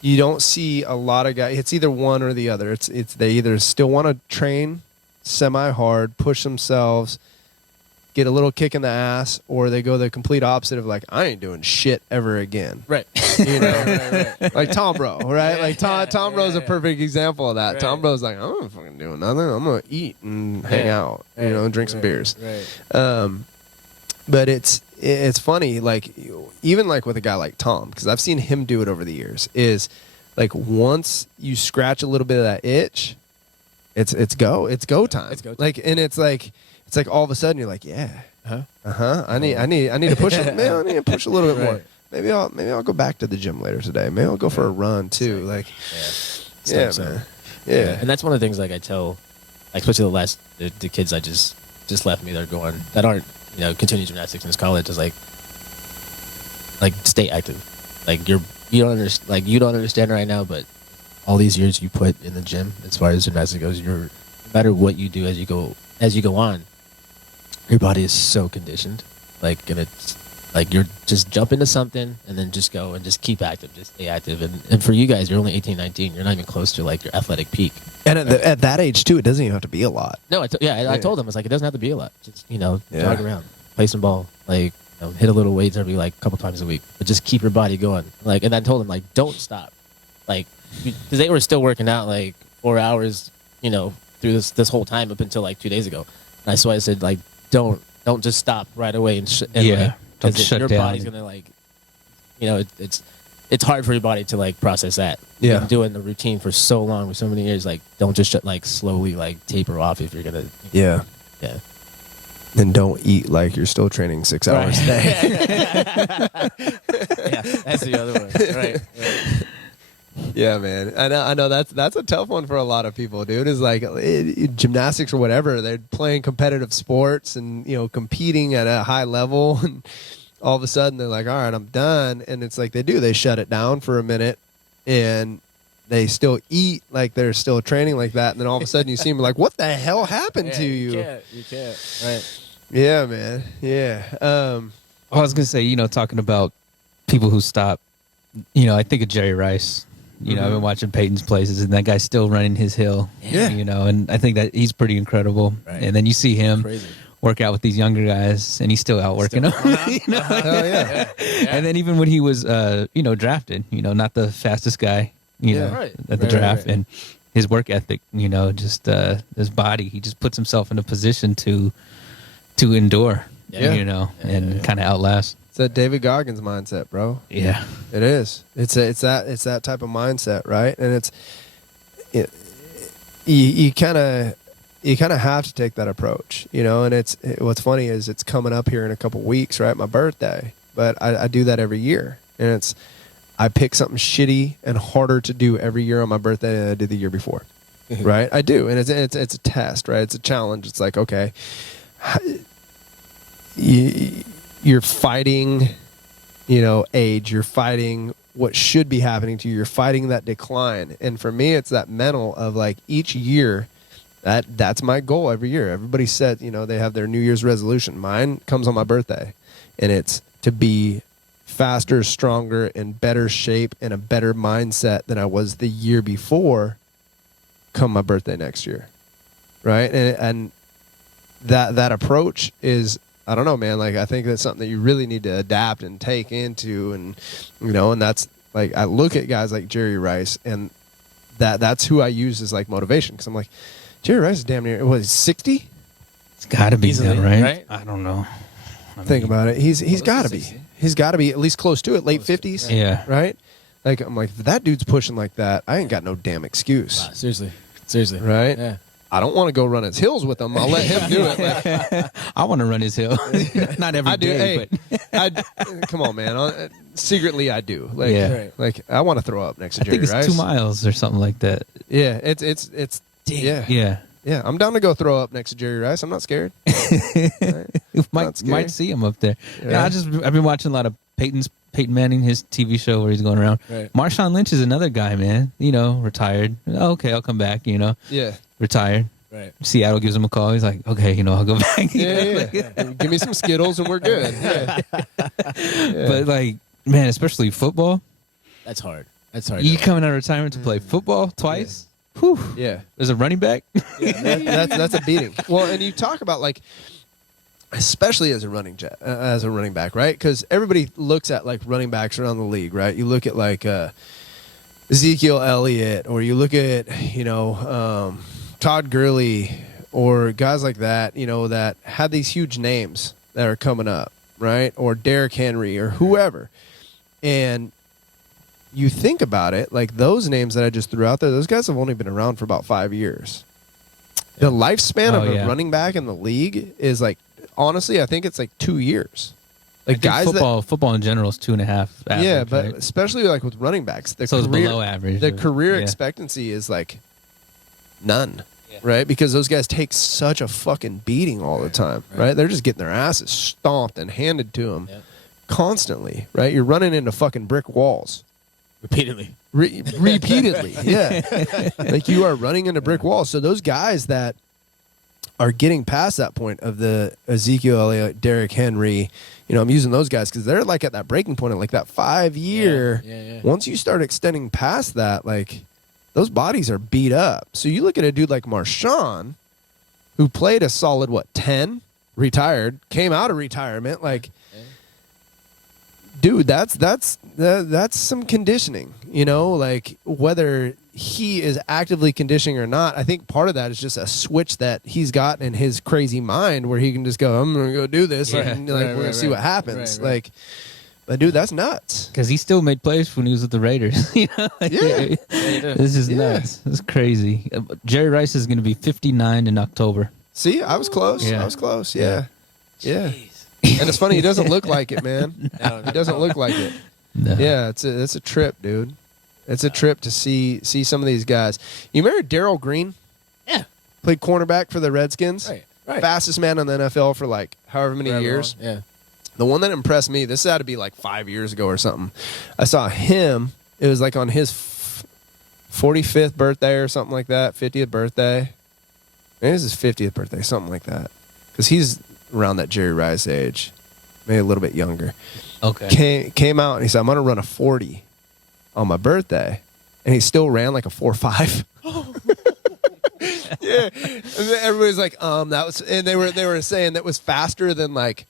you don't see a lot of guys. It's either one or the other. It's they either still want to train semi-hard, push themselves, get a little kick in the ass, or they go the complete opposite of like, I ain't doing shit ever again. Right. Right. Like Tom Bro, right? Like Tom Bro's a perfect example of that. Right. Tom Bro's like, I'm not fucking doing nothing. I'm gonna eat and hang out, and drink some beers. Right. But it's funny, like even like with a guy like Tom, because I've seen him do it over the years. Is like once you scratch a little bit of that itch, it's go time. It's go time. Like, and it's like all of a sudden you're like, I need to push it. Man, I need to push a little bit more. Right. Maybe I'll go back to the gym later today. Maybe I'll go for a run too. Like, Yeah, man. Yeah. And that's one of the things like I tell, like, especially the kids I just left me that aren't continuing gymnastics in this college is like stay active. Like you don't understand right now, but all these years you put in the gym as far as gymnastics goes, no matter what you do as you go on, your body is so conditioned. Like, and it's like you're just jump into something and then just go and just keep active, just stay active. And for you guys, you're only 18, 19. You're not even close to like your athletic peak. And at that age too, it doesn't even have to be a lot. No, I told them, it's like, it doesn't have to be a lot. Just, jog around, play some ball, like, hit a little weights every like couple times a week, but just keep your body going. Like, and I told them, like, don't stop. Like, because they were still working out like 4 hours, through this whole time up until like 2 days ago. And that's why I said, like, don't just stop right away and don't shut your down. body's gonna like, it's hard for your body to like process that. Yeah. You've been doing the routine for so long, for so many years. Like, don't just slowly like taper off if you're gonna. Yeah. Yeah. Then don't eat like you're still training 6 hours a day. Yeah, that's the other one. Right. Yeah, man. I know that's a tough one for a lot of people, dude. Is like gymnastics or whatever. They're playing competitive sports and competing at a high level, and all of a sudden they're like, all right, I'm done. And it's like they shut it down for a minute, and they still eat like they're still training like that. And then all of a sudden you see them like, what the hell happened to you? You can't. Right. Yeah, man. Yeah. I was gonna say, talking about people who stop. I think of Jerry Rice. I've been watching Peyton's Places, and that guy's still running his hill. Yeah. And I think that he's pretty incredible. Right. And then you see him Crazy. work out with these younger guys, and he's still out working them. Hell yeah. And then even when he was, drafted, not the fastest guy, Right. at the draft, and his work ethic, just his body, he just puts himself in a position to endure, and kind of outlast. It's that David Goggins mindset, bro. Yeah. It is. It's that type of mindset, right? And you kind of have to take that approach, And what's funny is it's coming up here in a couple weeks, right? My birthday, but I do that every year. And I pick something shitty and harder to do every year on my birthday than I did the year before. Right? I do. And it's a test, right? It's a challenge. It's like, okay, you're fighting, age. You're fighting what should be happening to you. You're fighting that decline. And for me, it's that mental of like each year, that's my goal every year. Everybody said, they have their New Year's resolution. Mine comes on my birthday, and it's to be faster, stronger, in better shape, and a better mindset than I was the year before come my birthday next year. Right? And that approach is, I don't know, man, like I think that's something that you really need to adapt and take into, and and that's like, I look at guys like Jerry Rice, and that's who I use as like motivation, because I'm like, Jerry Rice is damn near, what, 60? It's got to be Easily, that, right? right? I don't know. Think about it. He's got to be. 60. He's got to be at least close to it, late 50s. Yeah. Right? Like, I'm like, if that dude's pushing like that, I ain't got no damn excuse. Wow, seriously. Right? Yeah. I don't want to go run his hills with him. I'll let him do it. Like, I want to run his hill. Not every I do. day, Hey, come on, man. Secretly, I do. Like, Yeah. Right. like I want to throw up next to I Jerry think it's Rice. 2 miles or something like that. Yeah, it's yeah. Yeah. I'm down to go throw up next to Jerry Rice. I'm not scared. might scary. see him up there. Yeah. I've been watching a lot of Peyton Manning, his TV show where he's going around. Right. Marshawn Lynch is another guy, man. Retired. Okay, I'll come back. Yeah. Retired. Right. Seattle gives him a call. He's like, okay, I'll go back. Yeah. Give me some Skittles and we're good. Yeah. But like, man, especially football. That's hard. You coming out of retirement to play football twice? Whew. Yeah. There's a running back. That's a beating. Well, and you talk about like, especially as a running back, right? Because everybody looks at like running backs around the league, right? You look at like Ezekiel Elliott, or you look at Todd Gurley, or guys like that, that had these huge names that are coming up, right? Or Derrick Henry, or whoever, and you think about it, like those names that I just threw out there, those guys have only been around for about 5 years. The lifespan of a running back in the league is like, honestly, I think it's like 2 years. Like guys, football in general is 2.5. Average, yeah, but right? especially like with running backs, So it's below average. The career Yeah. expectancy is like none, right? Because those guys take such a fucking beating all the time, right? They're just getting their asses stomped and handed to them constantly, right? You're running into fucking brick walls. Repeatedly. Repeatedly, yeah. Like you are running into brick walls. So those guys that are getting past that point of the Ezekiel Elliott, Derrick Henry, I'm using those guys because they're like at that breaking point, at like that 5 year. Yeah. Once you start extending past that, like those bodies are beat up. So you look at a dude like Marshawn, who played a solid 10, retired, came out of retirement, like. Dude, that's some conditioning, like whether he is actively conditioning or not. I think part of that is just a switch that he's got in his crazy mind where he can just go, I'm going to go do this. And we're going to see what happens. Right. Like, but dude, that's nuts. Because he still made plays when he was with the Raiders. This is nuts. It's crazy. Jerry Rice is going to be 59 in October. See, I was close. Yeah. I was close. Yeah. And it's funny, he doesn't look like it, man. He doesn't look like it. No. Yeah, it's a trip, dude. It's a trip to see some of these guys. You remember Darrell Green? Yeah. Played cornerback for the Redskins. Right. Fastest man in the NFL for like however many years. Yeah. The one that impressed me, this had to be like 5 years ago or something. I saw him. It was like on his 45th birthday or something like that, 50th birthday. Maybe it was his 50th birthday, something like that. Because he's around that Jerry Rice age, maybe a little bit younger. Okay. Came out and he said, I'm going to run a 40 on my birthday. And he still ran like a 4.5. Yeah. And then everybody's like, that was, and they were saying that was faster than like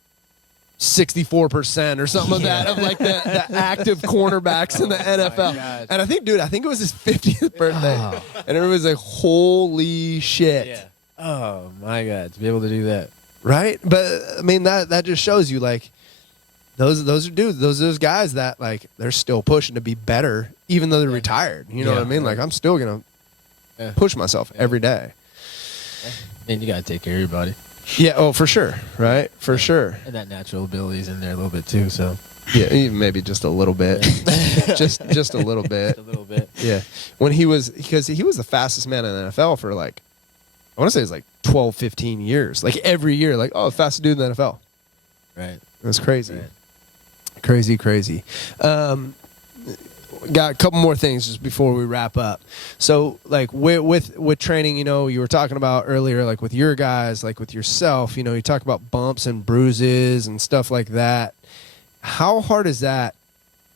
64% or something like that of like the active cornerbacks in the NFL. And I think it was his 50th birthday. And everybody's like, holy shit. Yeah. Oh my God. To be able to do that. Right? But I mean that just shows you like those are dudes, those guys that like they're still pushing to be better even though they're retired. You know what I mean? Like I'm still gonna push myself every day. Man, you gotta take care of your body. Yeah. Oh, for sure. Right. For sure. And that natural ability's in there a little bit too. So Yeah, maybe just a little bit. just a little bit. just a little bit. Yeah. Because he was the fastest man in the NFL for like, I want to say it was like 12, 15 years. Like every year, like, oh, fastest dude in the NFL. Right. That's crazy. Right. Crazy. Got a couple more things just before we wrap up. So, like with training, you know, you were talking about earlier, like with your guys, like with yourself, you know, you talk about bumps and bruises and stuff like that. How hard is that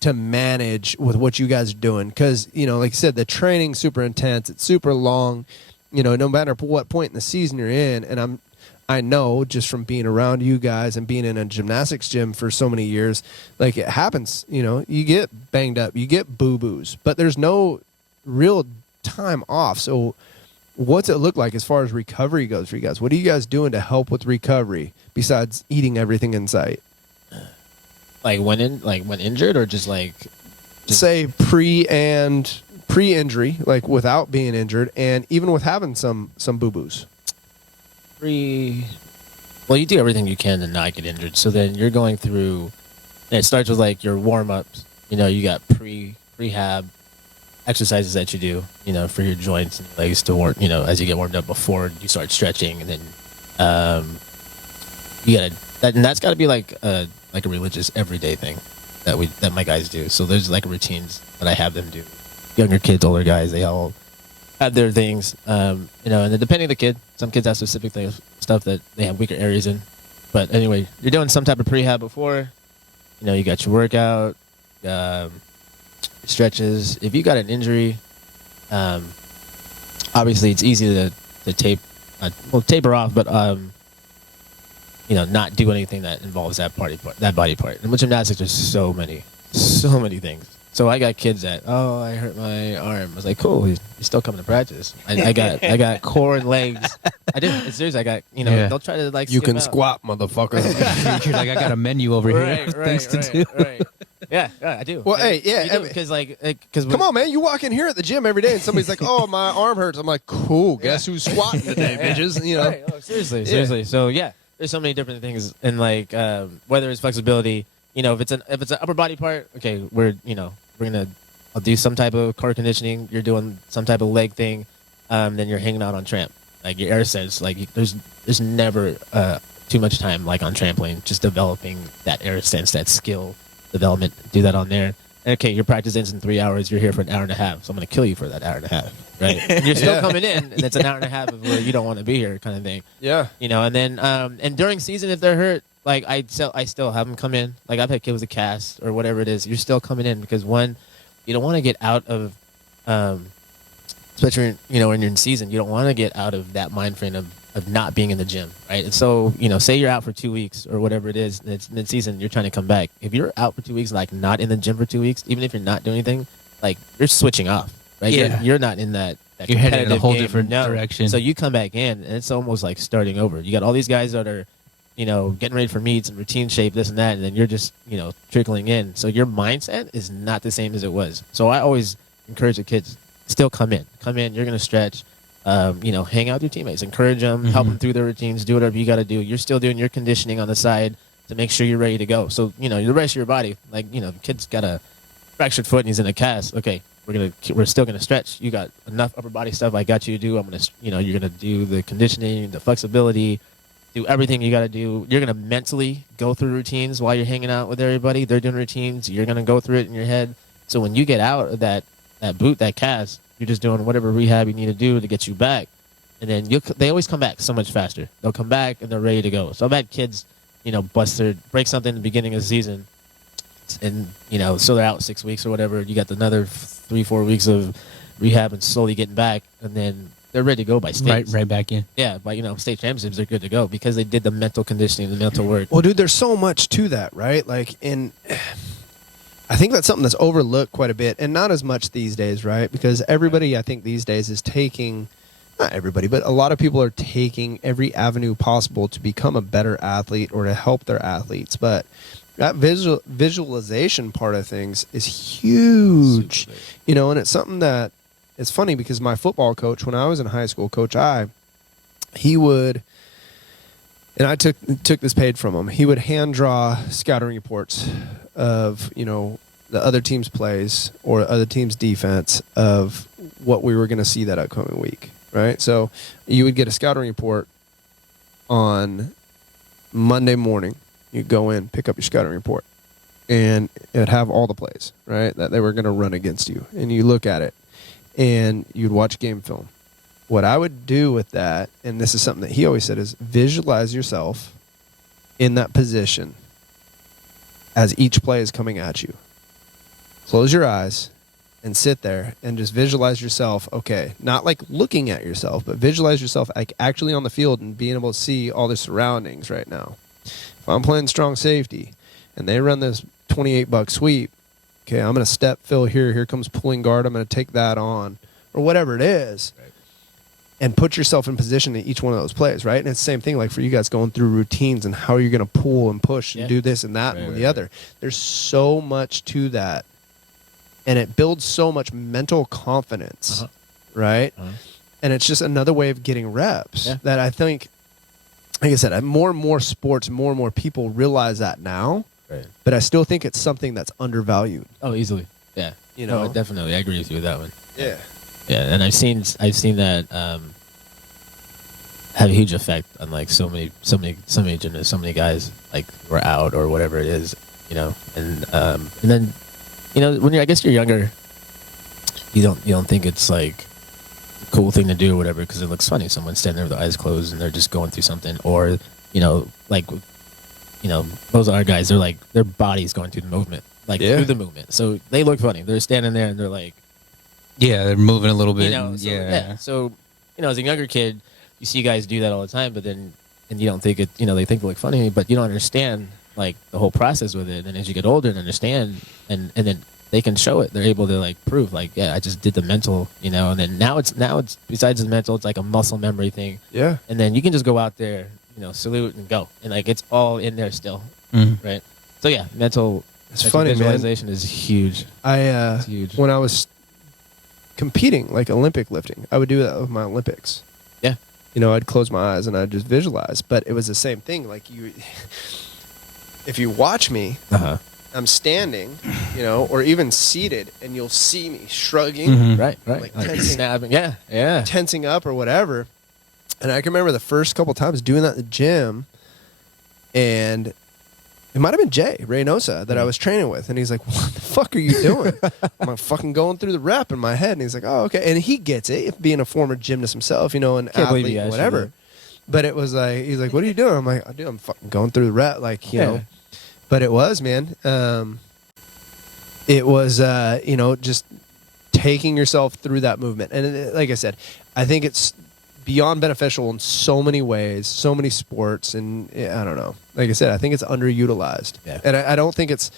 to manage with what you guys are doing? Because, you know, like you said, the training's super intense. It's super long. You know, no matter what point in the season you're in, and I know just from being around you guys and being in a gymnastics gym for so many years, like it happens, you know, you get banged up, you get boo-boos, but there's no real time off. So what's it look like as far as recovery goes for you guys? What are you guys doing to help with recovery besides eating everything in sight? Like when injured, or just like say pre-injury, like without being injured, and even with having some boo-boos. Well, you do everything you can to not get injured. So then you're going through, and it starts with like your warm-ups. You know, you got prehab exercises that you do, you know, for your joints and legs to work, you know, as you get warmed up before you start stretching. And then that's got to be like a religious everyday thing that my guys do. So there's like routines that I have them do. Younger kids, older guys, they all have their things, you know, and then depending on the kid, some kids have specific things, stuff that they have weaker areas in. But anyway, you're doing some type of prehab before, you know, you got your workout, stretches. If you got an injury, obviously it's easy to taper off, but you know, not do anything that involves that body part. And with gymnastics, there's so many things. So I got kids that, oh, I hurt my arm. I was like, cool, you're still coming to practice. I got core and legs. I do. Seriously, I got, you know, Yeah. they'll try to like You skip can out. squat, motherfucker. You're like, I got a menu over here. Things to do. Right. Yeah, I do. Well, hey, yeah, because Come on, man. You walk in here at the gym every day and somebody's like, oh, my arm hurts. I'm like, cool. Guess who's squatting today, bitches? You know? Right. Oh, seriously. So, yeah, there's so many different things. And, like, whether it's flexibility, you know, if it's an upper body part, okay, I'll do some type of core conditioning. You're doing some type of leg thing. Then you're hanging out on tramp. Like, your air sense, like, there's never too much time, like, on trampoline, just developing that air sense, that skill development. Do that on there. And, okay, your practice ends in 3 hours. You're here for an hour and a half. So I'm going to kill you for that hour and a half, right? And you're still coming in, and it's an hour and a half of where you don't want to be here kind of thing. Yeah. You know, and then and during season, if they're hurt, like, I still have them come in. Like, I've had kids with a cast or whatever it is. You're still coming in because, one, you don't want to get out of, especially, you know, when you're in season, you don't want to get out of that mind frame of not being in the gym, right? And so, you know, say you're out for 2 weeks or whatever it is, and it's mid-season, you're trying to come back. If you're out for 2 weeks, like, not in the gym for 2 weeks, even if you're not doing anything, like, you're switching off, right? Yeah. You're not in that You're headed in a competitive whole game. different No. direction. So you come back in, and it's almost like starting over. You got all these guys that are, you know, getting ready for meets and routine shape, this and that, and then you're just, you know, trickling in. So your mindset is not the same as it was. So I always encourage the kids, still come in. Come in, you're going to stretch, you know, hang out with your teammates, encourage them, help them through their routines, do whatever you got to do. You're still doing your conditioning on the side to make sure you're ready to go. So, you know, the rest of your body, like, you know, the kid's got a fractured foot and he's in a cast. Okay, we're still going to stretch. You got enough upper body stuff I got you to do. I'm going to, you know, you're going to do the conditioning, the flexibility, do everything you got to do. You're going to mentally go through routines while you're hanging out with everybody. They're doing routines. You're going to go through it in your head. So when you get out of that boot, that cast, you're just doing whatever rehab you need to do to get you back. And then they always come back so much faster. They'll come back and they're ready to go. So I've had kids, you know, break something in the beginning of the season. And, you know, so they're out 6 weeks or whatever. You got another 3-4 weeks of rehab and slowly getting back. And then they're ready to go by states. Right back in. Yeah, but, you know, state championships, they're good to go because they did the mental conditioning, the mental work. Well, dude, there's so much to that, right? Like, I think that's something that's overlooked quite a bit, and not as much these days, right? Because everybody, I think, these days is taking, not everybody, but a lot of people are taking every avenue possible to become a better athlete or to help their athletes. But that visualization part of things is huge, you know, and it's something that, it's funny because my football coach, when I was in high school, Coach I, he would And I took this paid from him. He would hand draw scouting reports of, you know, the other team's plays or other team's defense of what we were going to see that upcoming week, right? So you would get a scouting report on Monday morning. You'd go in, pick up your scouting report, and it'd have all the plays, right, that they were going to run against you. And you look at it, and you'd watch game film. What I would do with that, and this is something that he always said, is visualize yourself in that position as each play is coming at you. Close your eyes and sit there and just visualize yourself, okay, not like looking at yourself, but visualize yourself like actually on the field and being able to see all the surroundings right now. If I'm playing strong safety and they run this 28-buck sweep, okay, I'm going to step fill here. Here comes pulling guard. I'm going to take that on, or whatever it is. Right. And put yourself in position in each one of those plays, right? And it's the same thing like for you guys going through routines and how you're going to pull and push and do this and that and the other. There's so much to that. And it builds so much mental confidence, right? And it's just another way of getting reps that I think, like I said, more and more sports, more and more people realize that now. Right. But I still think it's something that's undervalued. Oh, easily. Yeah. You know, definitely. I agree with you with that one. Yeah. Yeah, and I've seen that have a huge effect on like so many gymnasts, so many guys like were out or whatever it is, you know, and then, you know, when I guess you're younger, you don't think it's like a cool thing to do or whatever because it looks funny. Someone's standing there with their eyes closed and they're just going through something, or you know, like, you know, most of our guys, they're like their body's going through the movement, like through the movement, so they look funny. They're standing there and they're like. Yeah, they're moving a little bit. You know, so, so, you know, as a younger kid, you see guys do that all the time, but then, and you don't think it, you know, they think they look funny, but you don't understand, like, the whole process with it. And as you get older and understand, and then they can show it, they're able to, like, prove, like, yeah, I just did the mental, you know, and then now it's besides the mental, it's like a muscle memory thing. Yeah. And then you can just go out there, you know, salute and go. And, like, it's all in there still, right? So, yeah, mental visualization is huge. It's huge. When I was competing, like Olympic lifting, I would do that with my Olympics. Yeah. You know, I'd close my eyes and I'd just visualize, but it was the same thing. Like if you watch me, I'm standing, you know, or even seated, and you'll see me shrugging, right, like tensing, snapping, tensing up or whatever. And I can remember the first couple times doing that in the gym, and it might have been Jay Reynosa that I was training with, and he's like, "What the fuck are you doing?" I'm like, fucking going through the rep in my head, and he's like, "Oh, okay." And he gets it, being a former gymnast himself, you know, an athlete, whatever. But it was like, he's like, "What are you doing?" I'm like, I'm fucking going through the rep, like, you know. But it was, man. It was, you know, just taking yourself through that movement, and like I said, I think it's beyond beneficial in so many ways, so many sports, and I don't know. Like I said, I think it's underutilized, and I don't think it's,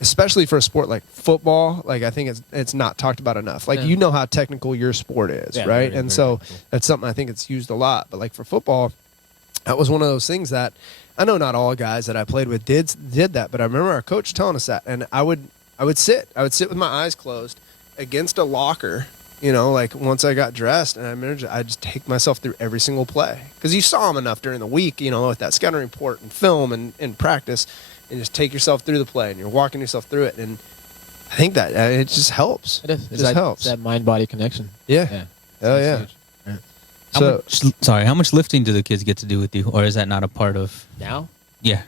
especially for a sport like football. Like I think it's not talked about enough. Like you know how technical your sport is, right? Very, and so technical. That's something I think it's used a lot. But like for football, that was one of those things that I know not all guys that I played with did that, but I remember our coach telling us that, and I would sit with my eyes closed against a locker. You know, like once I got dressed, and I remember I'd just take myself through every single play because you saw them enough during the week, you know, with that scouting report and film and practice, and just take yourself through the play, and you're walking yourself through it, and I think that it just helps. It is. It just helps. It's that mind-body connection. Yeah. Oh yeah. Right. How much lifting do the kids get to do with you, or is that not a part of now? Yeah.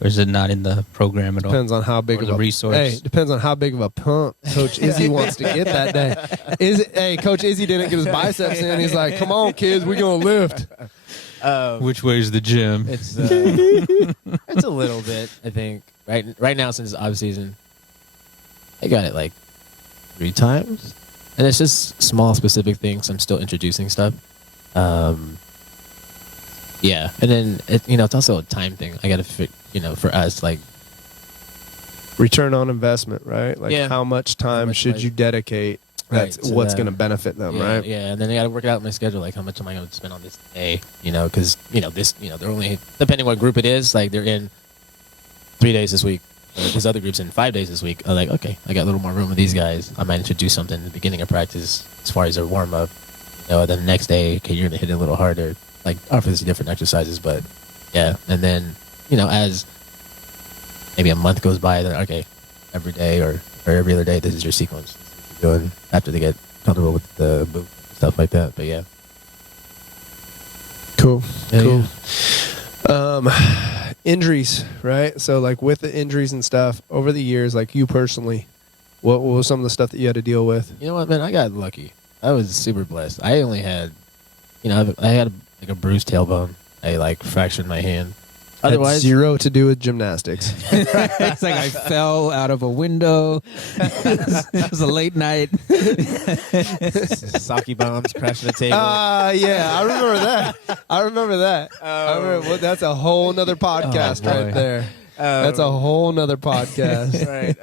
Or is it not in the program at all? Depends on how big of a resource. Hey, depends on how big of a pump Coach Izy wants to get that day. Coach Izy didn't get his biceps in. He's like, "Come on, kids, we're gonna lift." Which way is the gym? It's it's a little bit. I think right now since off season, I got it like 3 times, and it's just small specific things. I'm still introducing stuff. Yeah, and then it's also a time thing. I got to fit, for us, like return on investment, right? Like how much time should you dedicate? That's what's going to benefit them, right? Yeah, and then I got to work it out in my schedule. Like how much am I going to spend on this day? Because they're only, depending what group it is, like they're in 3 days this week. There's other groups in 5 days this week. I'm like, okay, I got a little more room with these guys. I might introduce something in the beginning of practice as far as their warm up. Then the next day, okay, you're going to hit it a little harder. Like obviously different exercises, but Yeah, and then as maybe a month goes by, then okay, every day or every other day, this is your sequence. This is what you're doing after they get comfortable with the boot stuff like that. But yeah, Cool. Yeah, Cool. Injuries, right? So like with the injuries and stuff over the years, like you personally, what was some of the stuff that you had to deal with? you know what, man? I got lucky. I was super blessed. I only had, I had like a bruised tailbone. I like fractured my hand. Had Otherwise, zero to do with gymnastics. It's like I fell out of a window. It was a late night. sake bombs crashing the table. Yeah, I remember that. I remember that. Well, that's a whole nother podcast boy. right there. That's a whole nother podcast. Right.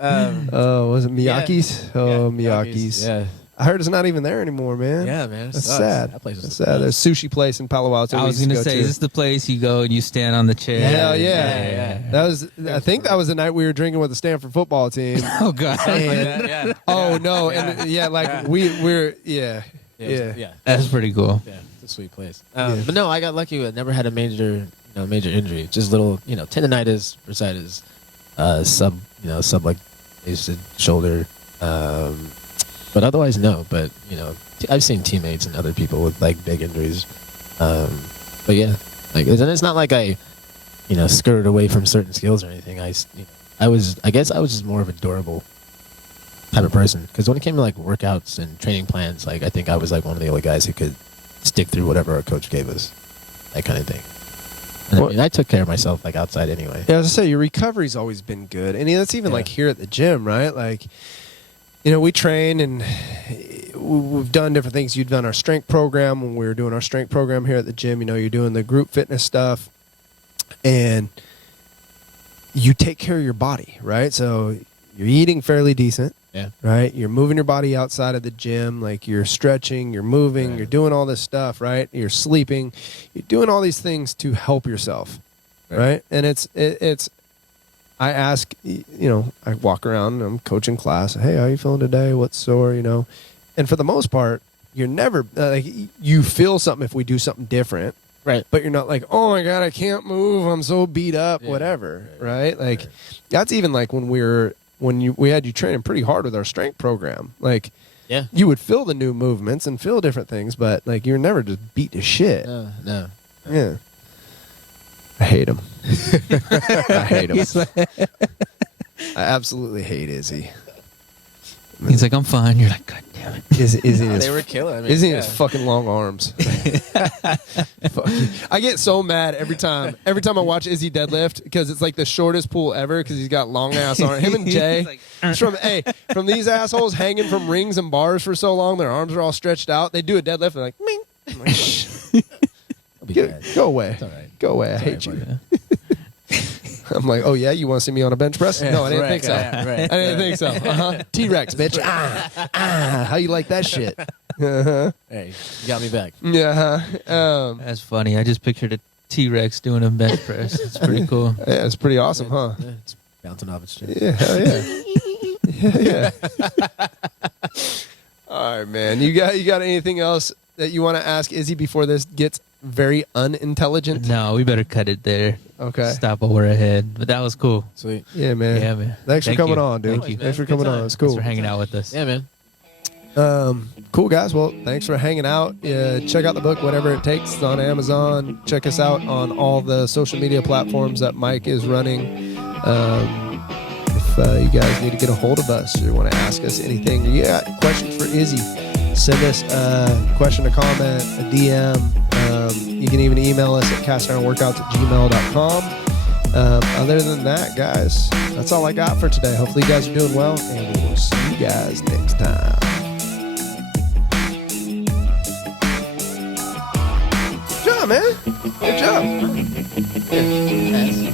Oh, was it Miyagi's? Oh, Miyagi's. Yeah. I heard it's not even there anymore, man. Yeah, man. It That's sucks. sad. That place is That's sad. There's a sushi place in Palo Alto. I we was used going to go say, to. is this the place you go and you stand on the chair? Hell yeah. That was. I think that was the night we were drinking with the Stanford football team. Oh, God. yeah. Oh no! And like we're yeah. That's pretty cool. Yeah, it's a sweet place. But no, I got lucky. I never had a major injury. Just little, tendonitis, bursitis, sub like shoulder. But otherwise, no. But I've seen teammates and other people with like big injuries. But yeah, like, and it's not like I, skirted away from certain skills or anything. I guess I was just more of a durable type of person. Because when it came to like workouts and training plans, like I think I was like one of the only guys who could stick through whatever our coach gave us, that kind of thing. And I took care of myself like outside anyway. Yeah, I was gonna say your recovery's always been good, and that's even like here at the gym, right? Like, we train and we've done different things. You've done our strength program when we were doing our strength program here at the gym. You're doing the group fitness stuff, and you take care of your body, right? So you're eating fairly decent. Yeah. Right? You're moving your body outside of the gym, like you're stretching, you're moving, you're doing all this stuff, right? You're sleeping. You're doing all these things to help yourself, right? And it's I ask, I walk around and I'm coaching class. Hey, how are you feeling today? What's sore, And for the most part, you're never, like, you feel something if we do something different. Right. But you're not like, oh my God, I can't move. I'm so beat up, whatever, right? Like, that's even like when we had you training pretty hard with our strength program. Like, you would feel the new movements and feel different things, but like you're never just beat to shit. No. Yeah. I hate him. I hate him. I absolutely hate Izzy. He's like, I'm fine. You're like, God damn it. They were killing. Izzy and his fucking long arms. Fuck you. I get so mad every time I watch Izzy deadlift because it's like the shortest pull ever because he's got long ass arms. Him and Jay, from these assholes hanging from rings and bars for so long, their arms are all stretched out. They do a deadlift and like, ming. I'm like, shh. Go away. It's all right. Go away. I hate you. I'm like, oh yeah, you want to see me on a bench press? No, I didn't think so. I didn't think so. T-Rex, bitch. How you like that shit? Hey, you got me back. Yeah. That's funny. I just pictured a T-Rex doing a bench press. It's pretty cool. Yeah, it's pretty awesome, huh? Yeah, it's bouncing off its chest. Yeah, hell yeah. Yeah. All right, man. You got anything else that you want to ask Izzy before this gets very unintelligent? No, we better cut it there. Okay. Stop while we're ahead. But that was cool. Sweet. Yeah, man. Yeah, man. Thanks for coming you. on, dude. Thank you. Thanks for Good coming time. on. It's cool. Thanks for hanging out with us. Yeah, man. Cool, guys. Well, thanks for hanging out. Check out the book, Whatever It Takes. It's on Amazon. Check us out on all the social media platforms that Mike is running. If you guys need to get a hold of us or want to ask us anything, you got questions for Izzy, send us a question, a comment, a DM. You can even email us at castironworkouts@gmail.com. Other than that, guys, that's all I got for today. Hopefully you guys are doing well, and we will see you guys next time. Good job, man. Good job. Yes.